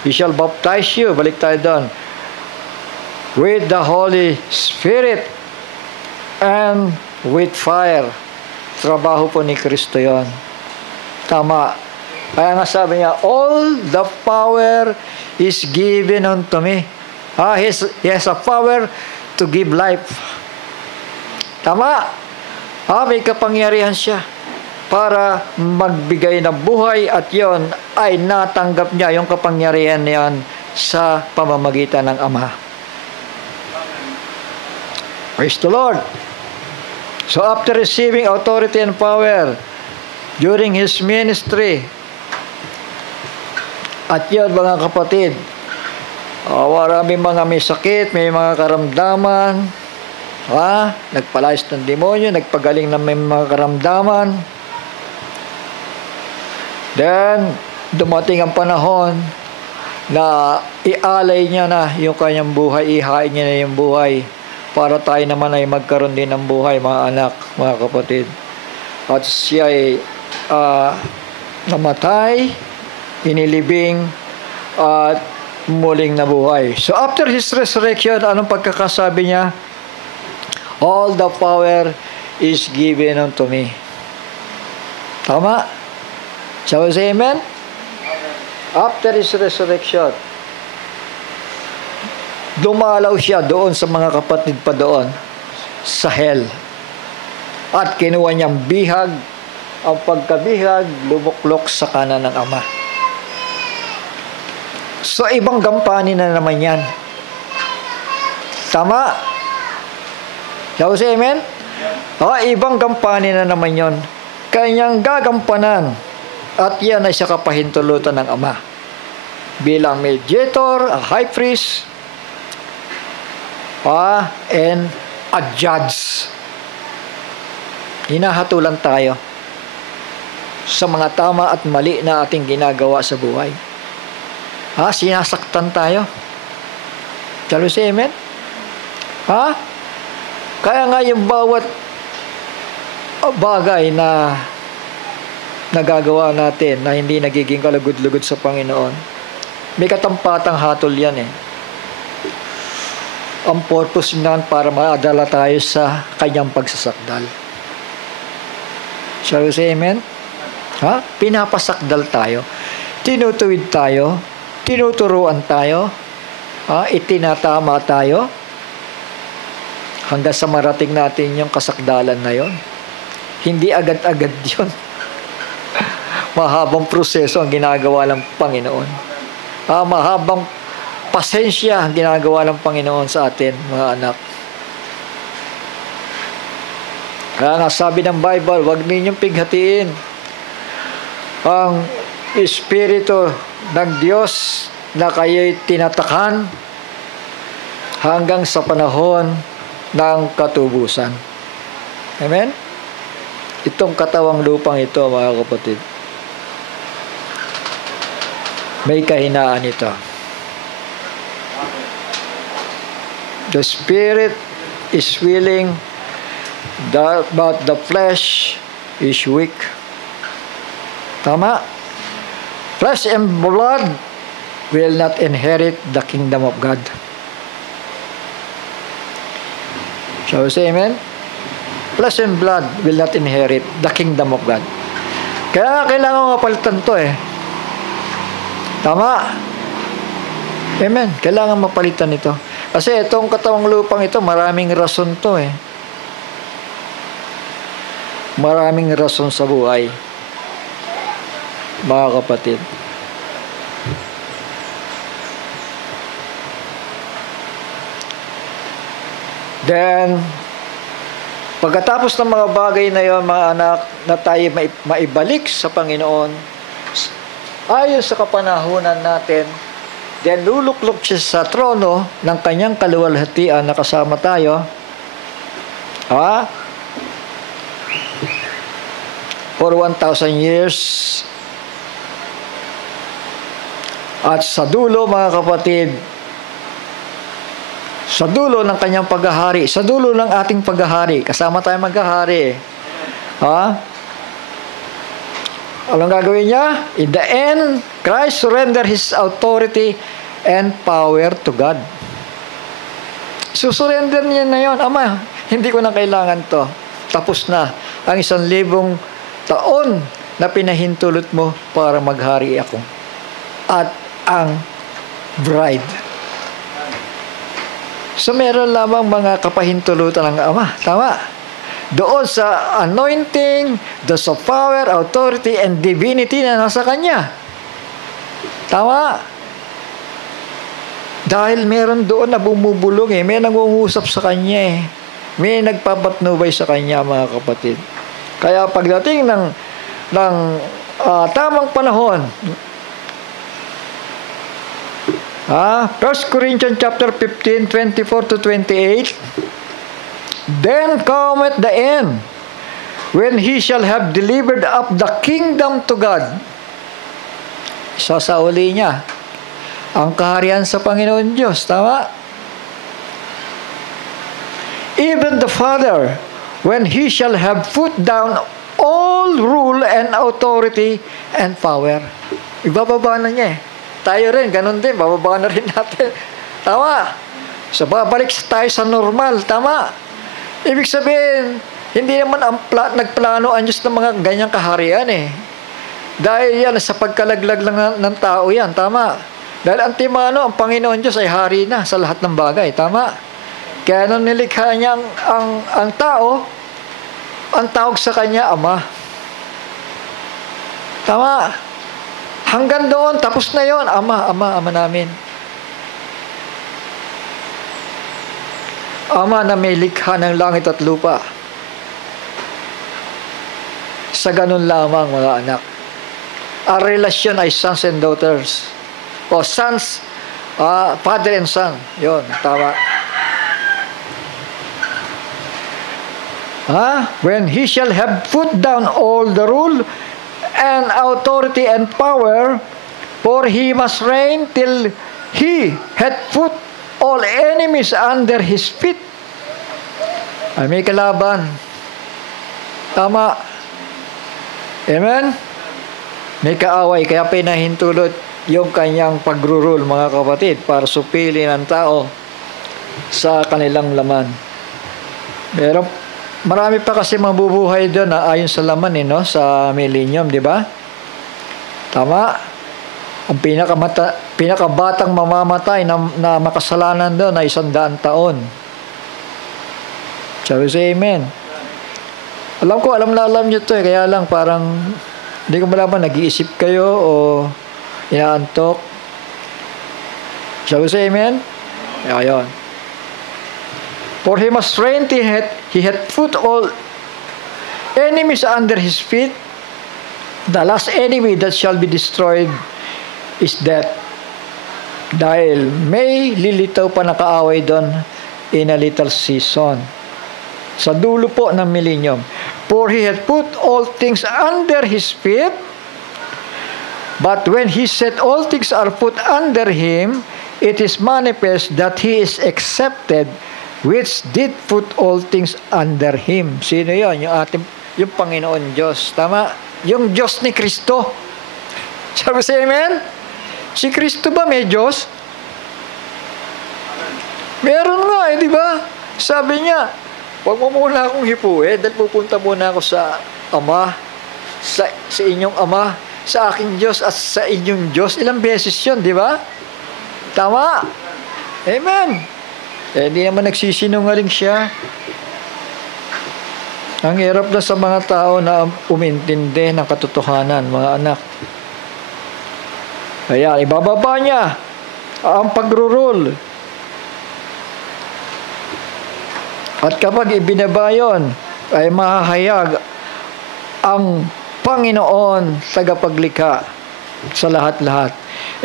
He shall baptize you, balik tayo doon, with the Holy Spirit and with fire. Trabaho po ni Kristo yon. Tama. Kaya nga sabi niya, all the power is given unto me. He has a power to give life. Tama. May kapangyarihan siya para magbigay ng buhay, at yon ay natanggap niya yung kapangyarihan niyan sa pamamagitan ng Ama. Praise the Lord. So after receiving authority and power during his ministry, at yun mga kapatid, maraming mga may sakit, may mga karamdaman, nagpalayas ng demonyo, nagpagaling ng may mga karamdaman. Then, dumating ang panahon na ialay niya na yung kanyang buhay, ihain niya na yung buhay, para tayo naman ay magkaroon din ng buhay, mga anak, mga kapatid. At siya ay namatay, inilibing, at muling nabuhay. So after his resurrection, anong pagkakasabi niya? All the power is given unto me. Tama? Shall we say amen? After his resurrection, dumalaw siya doon sa mga kapatid pa doon sa hell. At kinuha niyang bihag, ang pagkabihag, lumuklok sa kanan ng Ama. So, ibang gampanin na naman yan. Tama? Shall we say amen? Ibang gampanin na naman yon. Kanyang gagampanan. At yan ay siya kapahintulutan ng Ama. Bilang mediator, a high priest, and a judge. Hinahatulan tayo sa mga tama at mali na ating ginagawa sa buhay. Sinasaktan tayo. Shall we say amen? Kaya nga yung bawat bagay na nagagawa natin na hindi nagiging kalugod-lugod sa Panginoon, may katampatang hatol yan eh. Ang purpose niyan para maadala tayo sa kanyang pagsasakdal. Shall we say amen? Pinapasakdal tayo. Tinutuwid tayo. Tinuturuan tayo. Itinatama tayo. Hanggang sa marating natin yung kasakdalan na yon. Hindi agad-agad yun. Mahabang proseso ang ginagawa ng Panginoon. Mahabang pasensya ang ginagawa ng Panginoon sa atin, mga anak. Kaya nga sabi ng Bible, huwag ninyong pighatiin ang Espiritu ng Diyos na kayo'y tinatakan hanggang sa panahon ng katubusan. Amen? Itong katawang lupang ito, mga kapatid, may kahinaan ito. The spirit is willing, But the flesh is weak. Tama? Flesh and blood will not inherit the kingdom of God. Shall we say amen? Flesh and blood will not inherit the kingdom of God. Kaya kailangan mapalitan to eh. Tama? Amen. Kailangan mapalitan ito. Kasi itong katawang lupang ito, maraming rason to eh. Maraming rason sa buhay, mga kapatid. Then, pagkatapos ng mga bagay na yon, mga anak, na tayo maibalik sa Panginoon, ayon sa kapanahunan natin, then luluklok siya sa trono ng kanyang kaluwalhatian na kasama tayo. For 1,000 years. At sa dulo, mga kapatid, sa dulo ng kanyang paghahari, sa dulo ng ating paghahari, kasama tayo maghahari. Anong gagawin niya? In the end, Christ surrendered His authority and power to God. Susurrender niya na yun. Ama, hindi ko na kailangan to. Tapos na ang 1,000 taon na pinahintulot mo para maghari ako. At ang bride. So meron lamang mga kapahintulutan ng Ama. Tama? Doon sa anointing, doon sa power, authority, and divinity na nasa Kanya. Tama? Dahil meron doon na bumubulong eh. May nangungusap sa Kanya eh. May nagpapatnubay sa Kanya, mga kapatid. Kaya pagdating ng tamang panahon, 1 Corinthians chapter 15, 24 to 28, then cometh the end, when He shall have delivered up the kingdom to God. Sasauli niya ang kaharian sa Panginoon Diyos. Tama? Even the Father, when He shall have put down all rule and authority and power. Ibababa na niya eh. Tayo rin, ganun din. Bababa na rin natin. Tama? So, babalik tayo sa normal. Tama? Ibig sabihin, hindi naman nagplano ang Diyos ng mga ganyang kaharian eh. Dahil yan, sa pagkalaglag lang ng tao yan. Tama? Dahil antimano, ang Panginoon Diyos ay hari na sa lahat ng bagay. Tama? Kaya nung nilikha niya ang tao, ang tawag sa kanya, Ama. Tama. Hanggang doon, tapos na yon. Ama namin. Ama na may likha ng langit at lupa. Sa ganun lamang, mga anak. Ang relasyon ay sons and daughters. O sons, father and son. Yon, tama. When He shall have put down all the rule and authority and power, for He must reign till He had put all enemies under His feet. Ay may kalaban. Tama. Amen? May kaaway, kaya pinahintulot yung kanyang pagrurul, mga kapatid, para supili ng tao sa kanilang laman. Pero marami pa kasi mabubuhay doon na ayon sa laman no? Sa millennium, di ba? Tama? Ang pinakabatang mamamatay na makasalanan doon ay 100 taon. Shall we say amen? Alam nyo to eh, kaya lang parang hindi ko malaman, nag-iisip kayo o inaantok. Shall we say amen? Ayan. For He must reign till He had put all enemies under His feet. The last enemy that shall be destroyed is death. Dahil may lilitaw pa na kaaway doon in a little season. Sa dulo po ng millennium. For He had put all things under His feet. But when He said all things are put under Him, it is manifest that He is accepted which did put all things under Him. Sino yon? Yung Panginoon Diyos. Tama? Yung Diyos ni Kristo. Sabi sa amen? Si Kristo ba may Diyos? Meron nga di ba? Sabi niya, huwag mo muna akong hipuin dahil pupunta muna ako sa Ama, sa inyong Ama, sa aking Diyos at sa inyong Diyos. Ilang beses yun, di ba? Tama? Amen. Hindi naman nagsisinungaling siya. Ang hirap na sa mga tao na umintindi ng katotohanan, mga anak. Kaya, ibababa niya ang pagrurule. At kapag ibinaba yun, ay mahahayag ang Panginoon tagapaglikha sa lahat-lahat.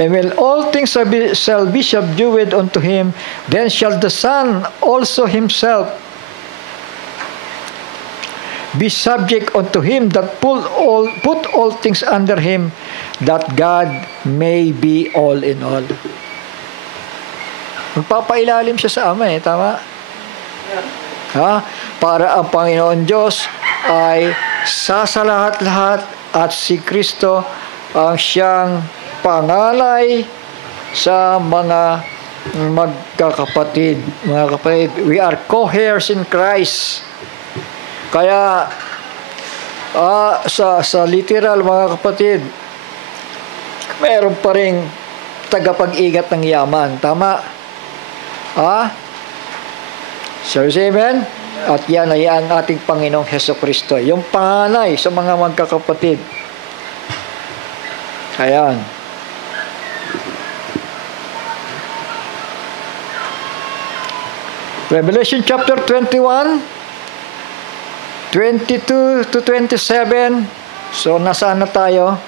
And when all things shall be subdued unto Him, then shall the Son also Himself be subject unto Him that put all things under Him, that God may be all in all. Magpapailalim siya sa Ama tama? Para ang Panginoon Diyos ay sa lahat-lahat at si Kristo ang siyang pangalay sa mga magkakapatid. Mga kapatid, we are co-heirs in Christ. Kaya sa literal, mga kapatid, mayroon pa rin tagapag-ingat ng yaman. Tama? So, amen? At yan ay ang ating Panginoong Hesukristo. Yung panganay sa mga magkakapatid. Ayan. Revelation chapter 21, 22 to 27. So, nasaan na tayo?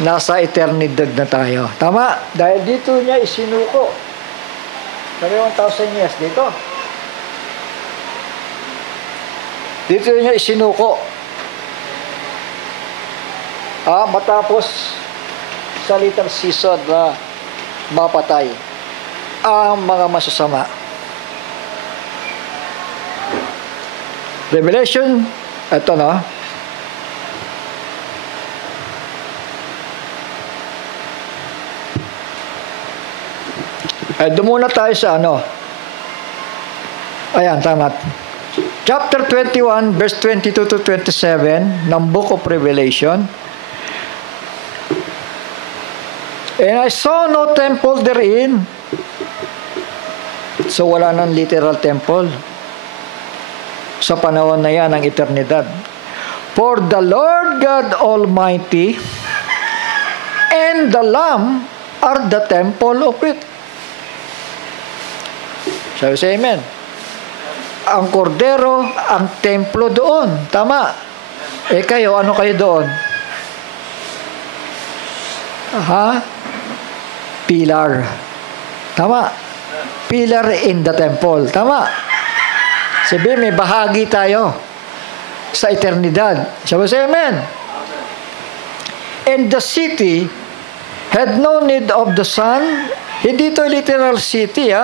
Nasa eternidad na tayo. Tama? Dahil dito niya isinuko. 1,000 years dito. Dito niya isinuko. Matapos sa little season na mapatay ang mga masasama. Revelation, ito na. Doon muna tayo sa Ayan, tama. Chapter 21, verse 22 to 27 ng Book of Revelation. And I saw no temple therein. So wala nang literal temple sa panahon na yan ng eternidad. For the Lord God Almighty and the Lamb are the temple of it. Sabi sa amen. Ang kordero, ang templo doon. Tama. Kayo, ano kayo doon? Pillar. Tama. Pillar in the temple. Tama. Sabi, may bahagi tayo sa eternidad. Sabi sa amen. And the city had no need of the sun. Hindi ito literal city,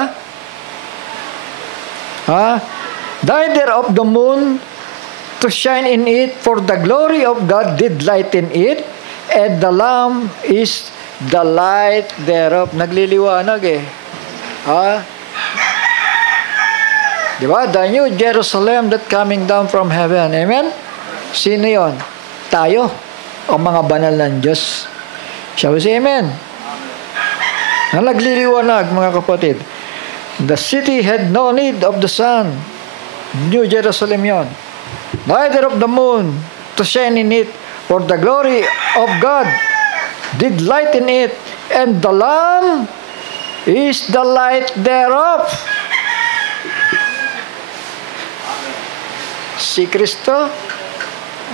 neither of the moon to shine in it, for the glory of God did lighten it, and the Lamb is the light thereof. Nagliliwanag diba? The new Jerusalem that coming down from heaven. Amen? Sino yon? Tayo. Ang mga banal ng Diyos. Shall we say amen? Nagliliwanag, mga kapatid. The city had no need of the sun. New Jerusalem yon. Neither of the moon to shine in it, for the glory of God did lighten it, and the Lamb is the light thereof. Si Kristo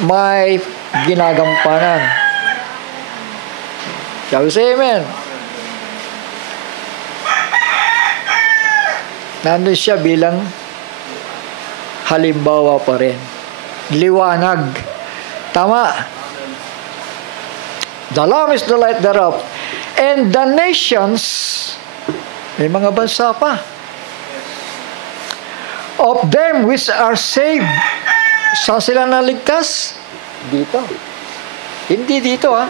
may ginagampanan. Shall we say amen? Nandun siya bilang halimbawa pa rin. Liwanag. Tama. The Lamb is the light thereof. And the nations, may mga bansa pa. of them which are saved. Saan sila naligtas? Dito. Hindi dito, ha?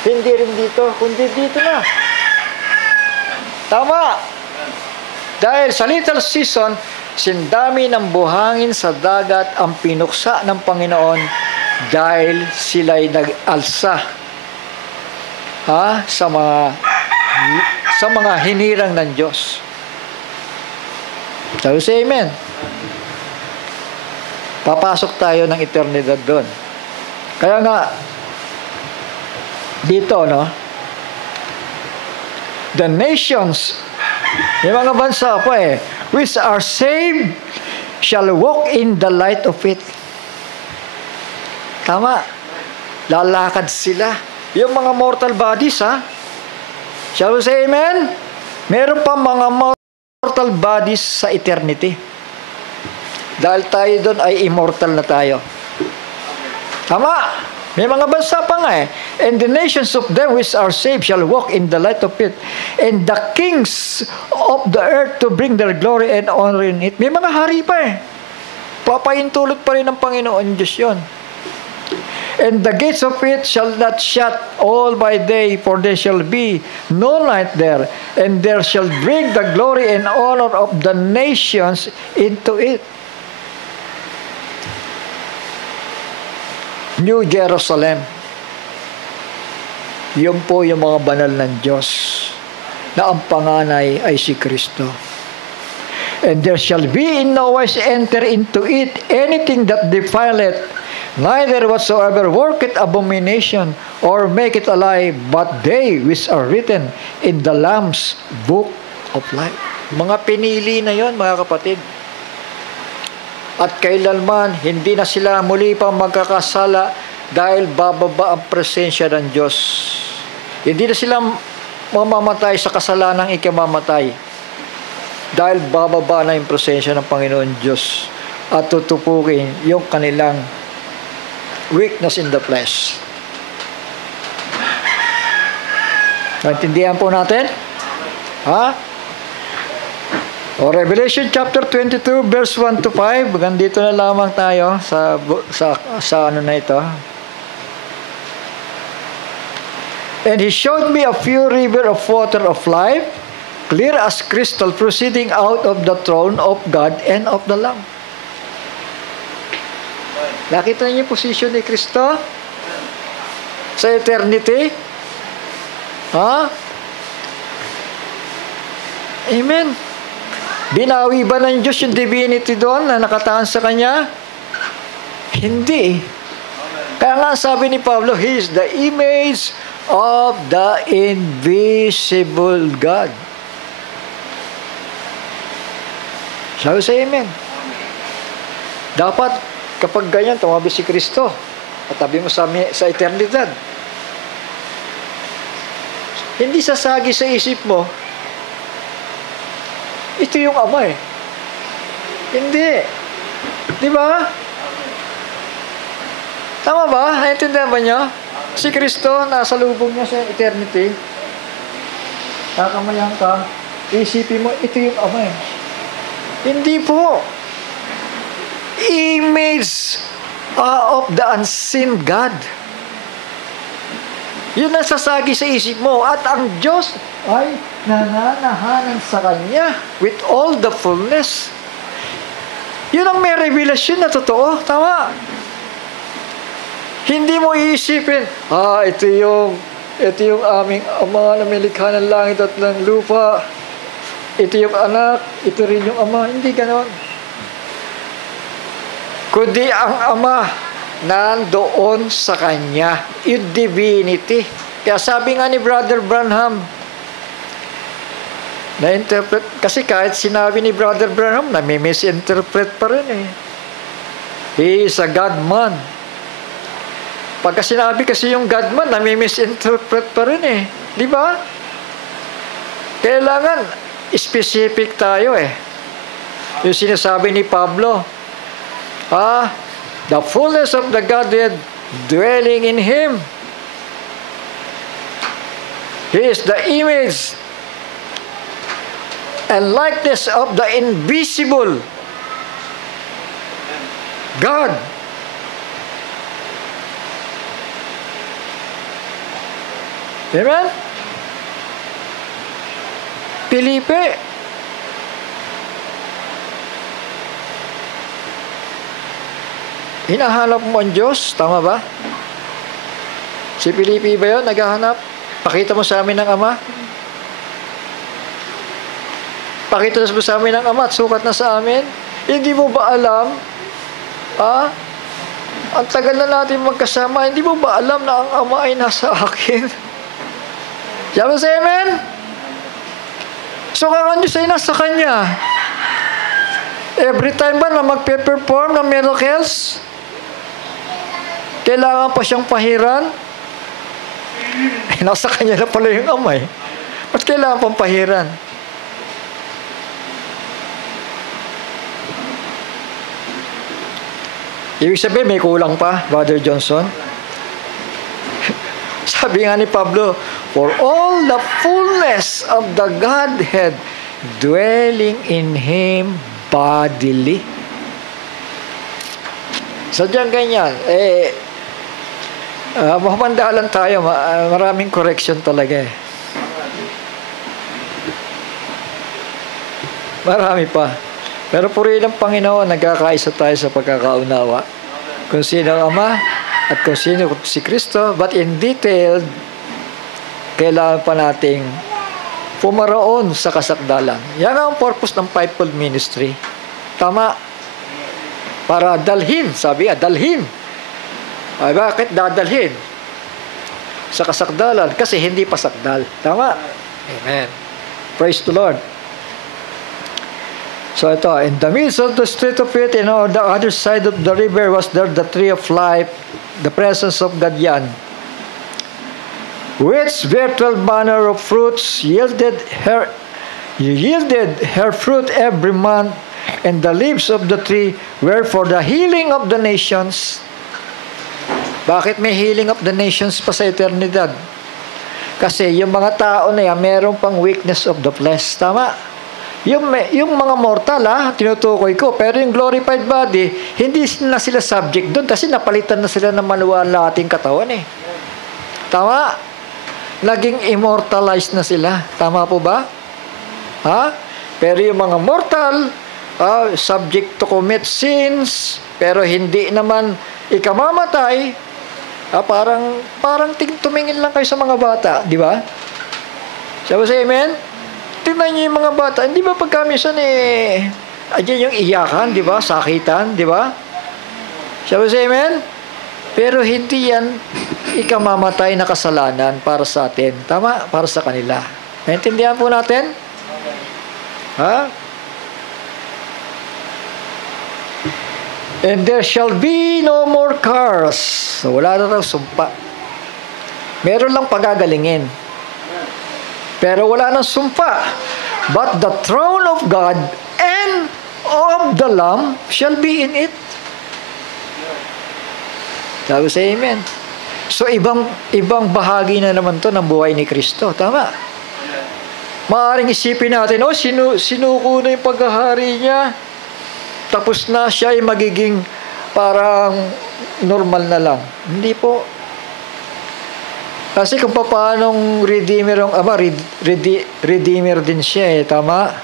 Hindi rin dito, kundi dito na. Tama. Dahil sa little season, sindami ng buhangin sa dagat ang pinuksa ng Panginoon dahil sila'y nag-alsa sa mga hinirang ng Diyos. Shall we say amen? Papasok tayo ng eternidad doon. Kaya nga, dito, no? The nations, yung mga bansa pa which are saved shall walk in the light of it. Tama. Lalakad sila. Yung mga mortal bodies, Shall we say amen? Meron pa mga mortal bodies sa eternity. Dahil tayo doon ay immortal na tayo. Tama. May mga bansa pa nga And the nations of them which are saved shall walk in the light of it. And the kings of the earth to bring their glory and honor in it. May mga hari pa Papahintulot pa rin ng Panginoon Diyos yun. And the gates of it shall not shut all by day, for there shall be no night there. And there shall bring the glory and honor of the nations into it. New Jerusalem. Yun po yung mga banal ng Diyos na ang panganay ay si Kristo. And there shall be in no wise enter into it anything that defileth, neither whatsoever worketh abomination, or make it alive, but they which are written in the Lamb's book of life. Mga pinili na yon, mga kapatid. At kailanman, hindi na sila muli pang magkakasala dahil bababa ang presensya ng Diyos. Hindi na sila mamamatay sa kasalanang ikamamatay dahil bababa na yung presensya ng Panginoon Diyos at tutupukin yung kanilang weakness in the flesh. Naintindihan po natin? Revelation chapter 22 verse 1 to 5. Gandito na lamang tayo sa ano na ito. And he showed me a pure river of water of life, clear as crystal, proceeding out of the throne of God and of the Lamb. Nakita niyo yung position ni Kristo sa eternity? Amen. Binawi ba ng Diyos yung divinity doon na nakataan sa Kanya? Hindi. Kaya nga sabi ni Pablo, He is the image of the invisible God. Shall we say amen? Dapat kapag ganyan, tumabi si Kristo at tabi mo sa eternidad. Hindi sasagi sa isip mo, ito yung Ama Hindi. Di ba? Tama ba? Naintindihan ba niyo? Si Kristo, nasa lubong niya sa eternity. Kakamayan ka, isipin mo, ito yung Ama Hindi po. Image of the unseen God. Yun ang sasagi sa isip mo. At ang Diyos ay nananahanan sa Kanya with all the fullness. Yun ang may revelasyon na totoo. Tama. Hindi mo iisipin, ito yung aming Ama na milikha ng langit at ng lupa. Ito yung anak, ito rin yung Ama. Hindi ganon. Kundi ang Ama nandoon sa Kanya, yung divinity. Kaya sabi nga ni Brother Branham, na-interpret, kasi kahit sinabi ni Brother Branham, nami-misinterpret pa rin He is a God-man. Pagka sinabi kasi yung God-man, nami-misinterpret pa rin Di ba? Kailangan specific tayo Yung sinasabi ni Pablo, the fullness of the Godhead dwelling in Him. He is the image and likeness of the invisible God. Amen? Filipe, hinahanap mo ang Diyos, tama ba? Si Filipe ba yun, naghahanap? Pakita mo sa amin ng Ama. Pakita mo sa amin ng Ama at sukat na sa amin. Hindi mo ba alam? Ang tagal na natin magkasama, hindi mo ba alam na ang Ama ay nasa akin? Sabi sa amen? So, ang Diyos ay nasa Kanya. Every time ba na magpe-perform ng miracles, kailangan pa siyang pahiran? Nasa Kanya na pala yung Ama eh. Ba't kailangan pang pahiran? Ibig sabihin, may kulang pa, Brother Johnson. Sabi nga ni Pablo, for all the fullness of the Godhead dwelling in Him bodily. Sadyang ganyan. Mapapandalan tayo, maraming correction talaga eh. Marami pa. Pero purihin ng Panginoon, nagkakaisa tayo sa pagkakaunawa. Kung sino ang Ama at kung sino si Kristo, but in detail, kailangan pa nating pumaraon sa kasakdalan. Yan ang purpose ng fivefold ministry. Tama. Para dalhin, sabi nga, dalhin. Ay, bakit dadalhin? Sa kasakdalan, kasi hindi pa sakdal. Tama. Amen. Praise the Lord. So ito, in the midst of the street of it, and on the other side of the river was there the tree of life, the presence of God yan, which bare 12 manner of fruits, yielded her fruit every month, and the leaves of the tree were for the healing of the nations. Bakit may healing of the nations pa sa eternidad? Kasi yung mga tao na yan, meron pang weakness of the flesh. Tama? Yung mga mortal, tinutukoy ko, pero yung glorified body, hindi na sila subject doon kasi napalitan na sila ng maluwalating katawan eh. Tama? Naging immortalized na sila. Tama po ba? Pero yung mga mortal, subject to commit sins, pero hindi naman ikamamatay, parang tumingin lang kayo sa mga bata, di ba? Sabi sa amen? Tingnan niyo yung mga bata, hindi ba pagkamisan andyan yung iyakan, di ba? Sakitan, di ba? Sabi sa amen? Pero hindi yan ikamamatay na kasalanan para sa atin. Tama? Para sa kanila. Naintindihan po natin? And there shall be no more curse. So, wala na raw sumpa. Meron lang pagagalingin. Pero wala nang sumpa. But the throne of God and of the Lamb shall be in it. Sabi sa amen. So, ibang bahagi na naman to ng buhay ni Kristo. Tama? Maaaring isipin natin, sinuko na yung paghahari niya. Tapos na siya ay magiging parang normal na lang. Hindi po. Kasi kung paanong Redeemer ang Ama, Redeemer din siya eh. Tama?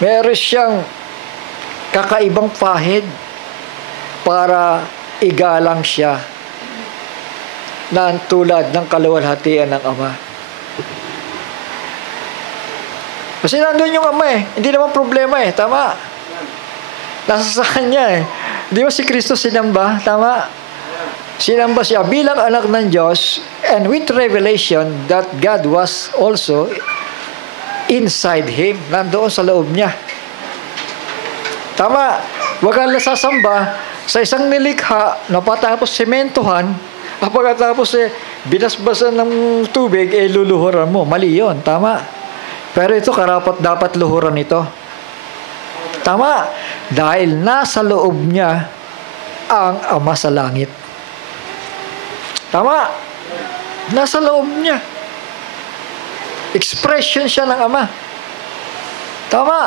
Meron siyang kakaibang pahid para igalang siya na tulad ng kaluwalhatian ng Ama. Kasi nandun yung Ama eh. Hindi naman problema eh. Tama? Nasa sa Kanya eh. Di ba si Kristo sinamba? Tama? Sinamba siya bilang anak ng Diyos, and with revelation that God was also inside Him. Nandoon sa loob niya. Tama? Huwag kang nasasamba sa isang nilikha na patapos sementohan, pagkatapos binasbasan ng tubig, luluhuran mo. Mali yun. Tama? Pero ito, karapat dapat luhuran ito. Tama? Dahil nasa loob niya ang Ama sa langit. Tama? Nasa loob niya. Expression siya ng Ama. Tama.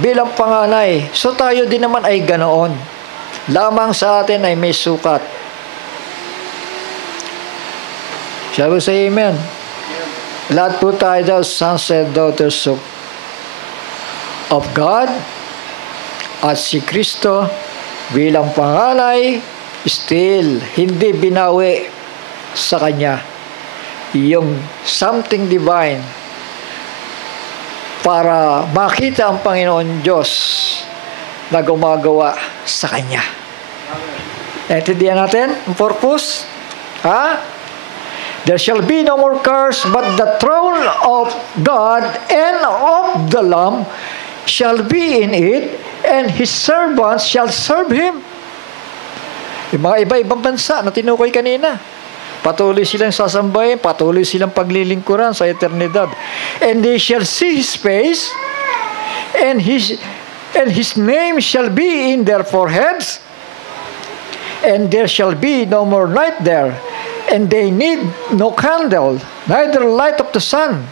Bilang panganay. So tayo din naman ay ganoon. Lamang sa atin ay may sukat. Shall we say amen? Lahat po tayo daw, sons and daughters of God. At si Kristo bilang panganay, still, hindi binawi sa Kanya yung something divine para makita ang Panginoon Diyos na gumagawa sa Kanya. Naintindihan natin ang purpose? There shall be no more curse, but the throne of God and of the Lamb shall be in it, and His servants shall serve Him. Yung mga iba-ibang bansa na tinukoy kanina, patuloy silang sasambahin, patuloy silang paglilingkuran sa eternidad. And they shall see His face, and His name shall be in their foreheads, and there shall be no more night there, and they need no candle, neither light of the sun.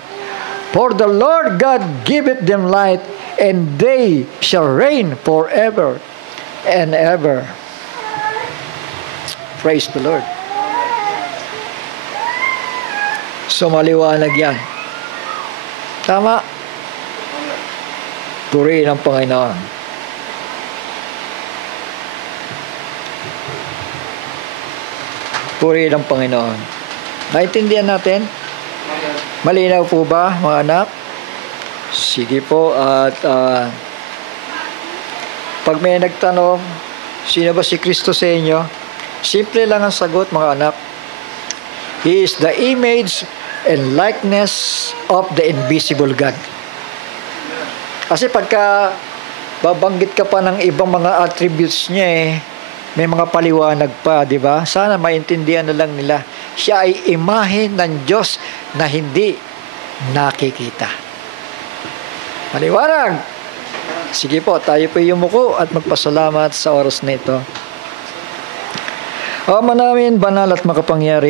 For the Lord God giveth them light, and they shall reign forever and ever. Praise the Lord. So maliwanag yan. Tama. Purihin ang Panginoon. Purihin ang Panginoon. Naintindihan natin? Malinaw po ba, mga anak? Sige po. At pag may nagtanong, sino ba si Kristo sa inyo? Simple lang ang sagot, mga anak. He is the image and likeness of the invisible God. Kasi pagka babanggit ka pa ng ibang mga attributes niya, may mga paliwanag pa, di ba? Sana maintindihan na lang nila. Siya ay imahe ng Diyos na hindi nakikita. Maliwanag. Sige po, tayo po yumuko at magpasalamat sa oras na ito. Ama namin, banal at makapangyari,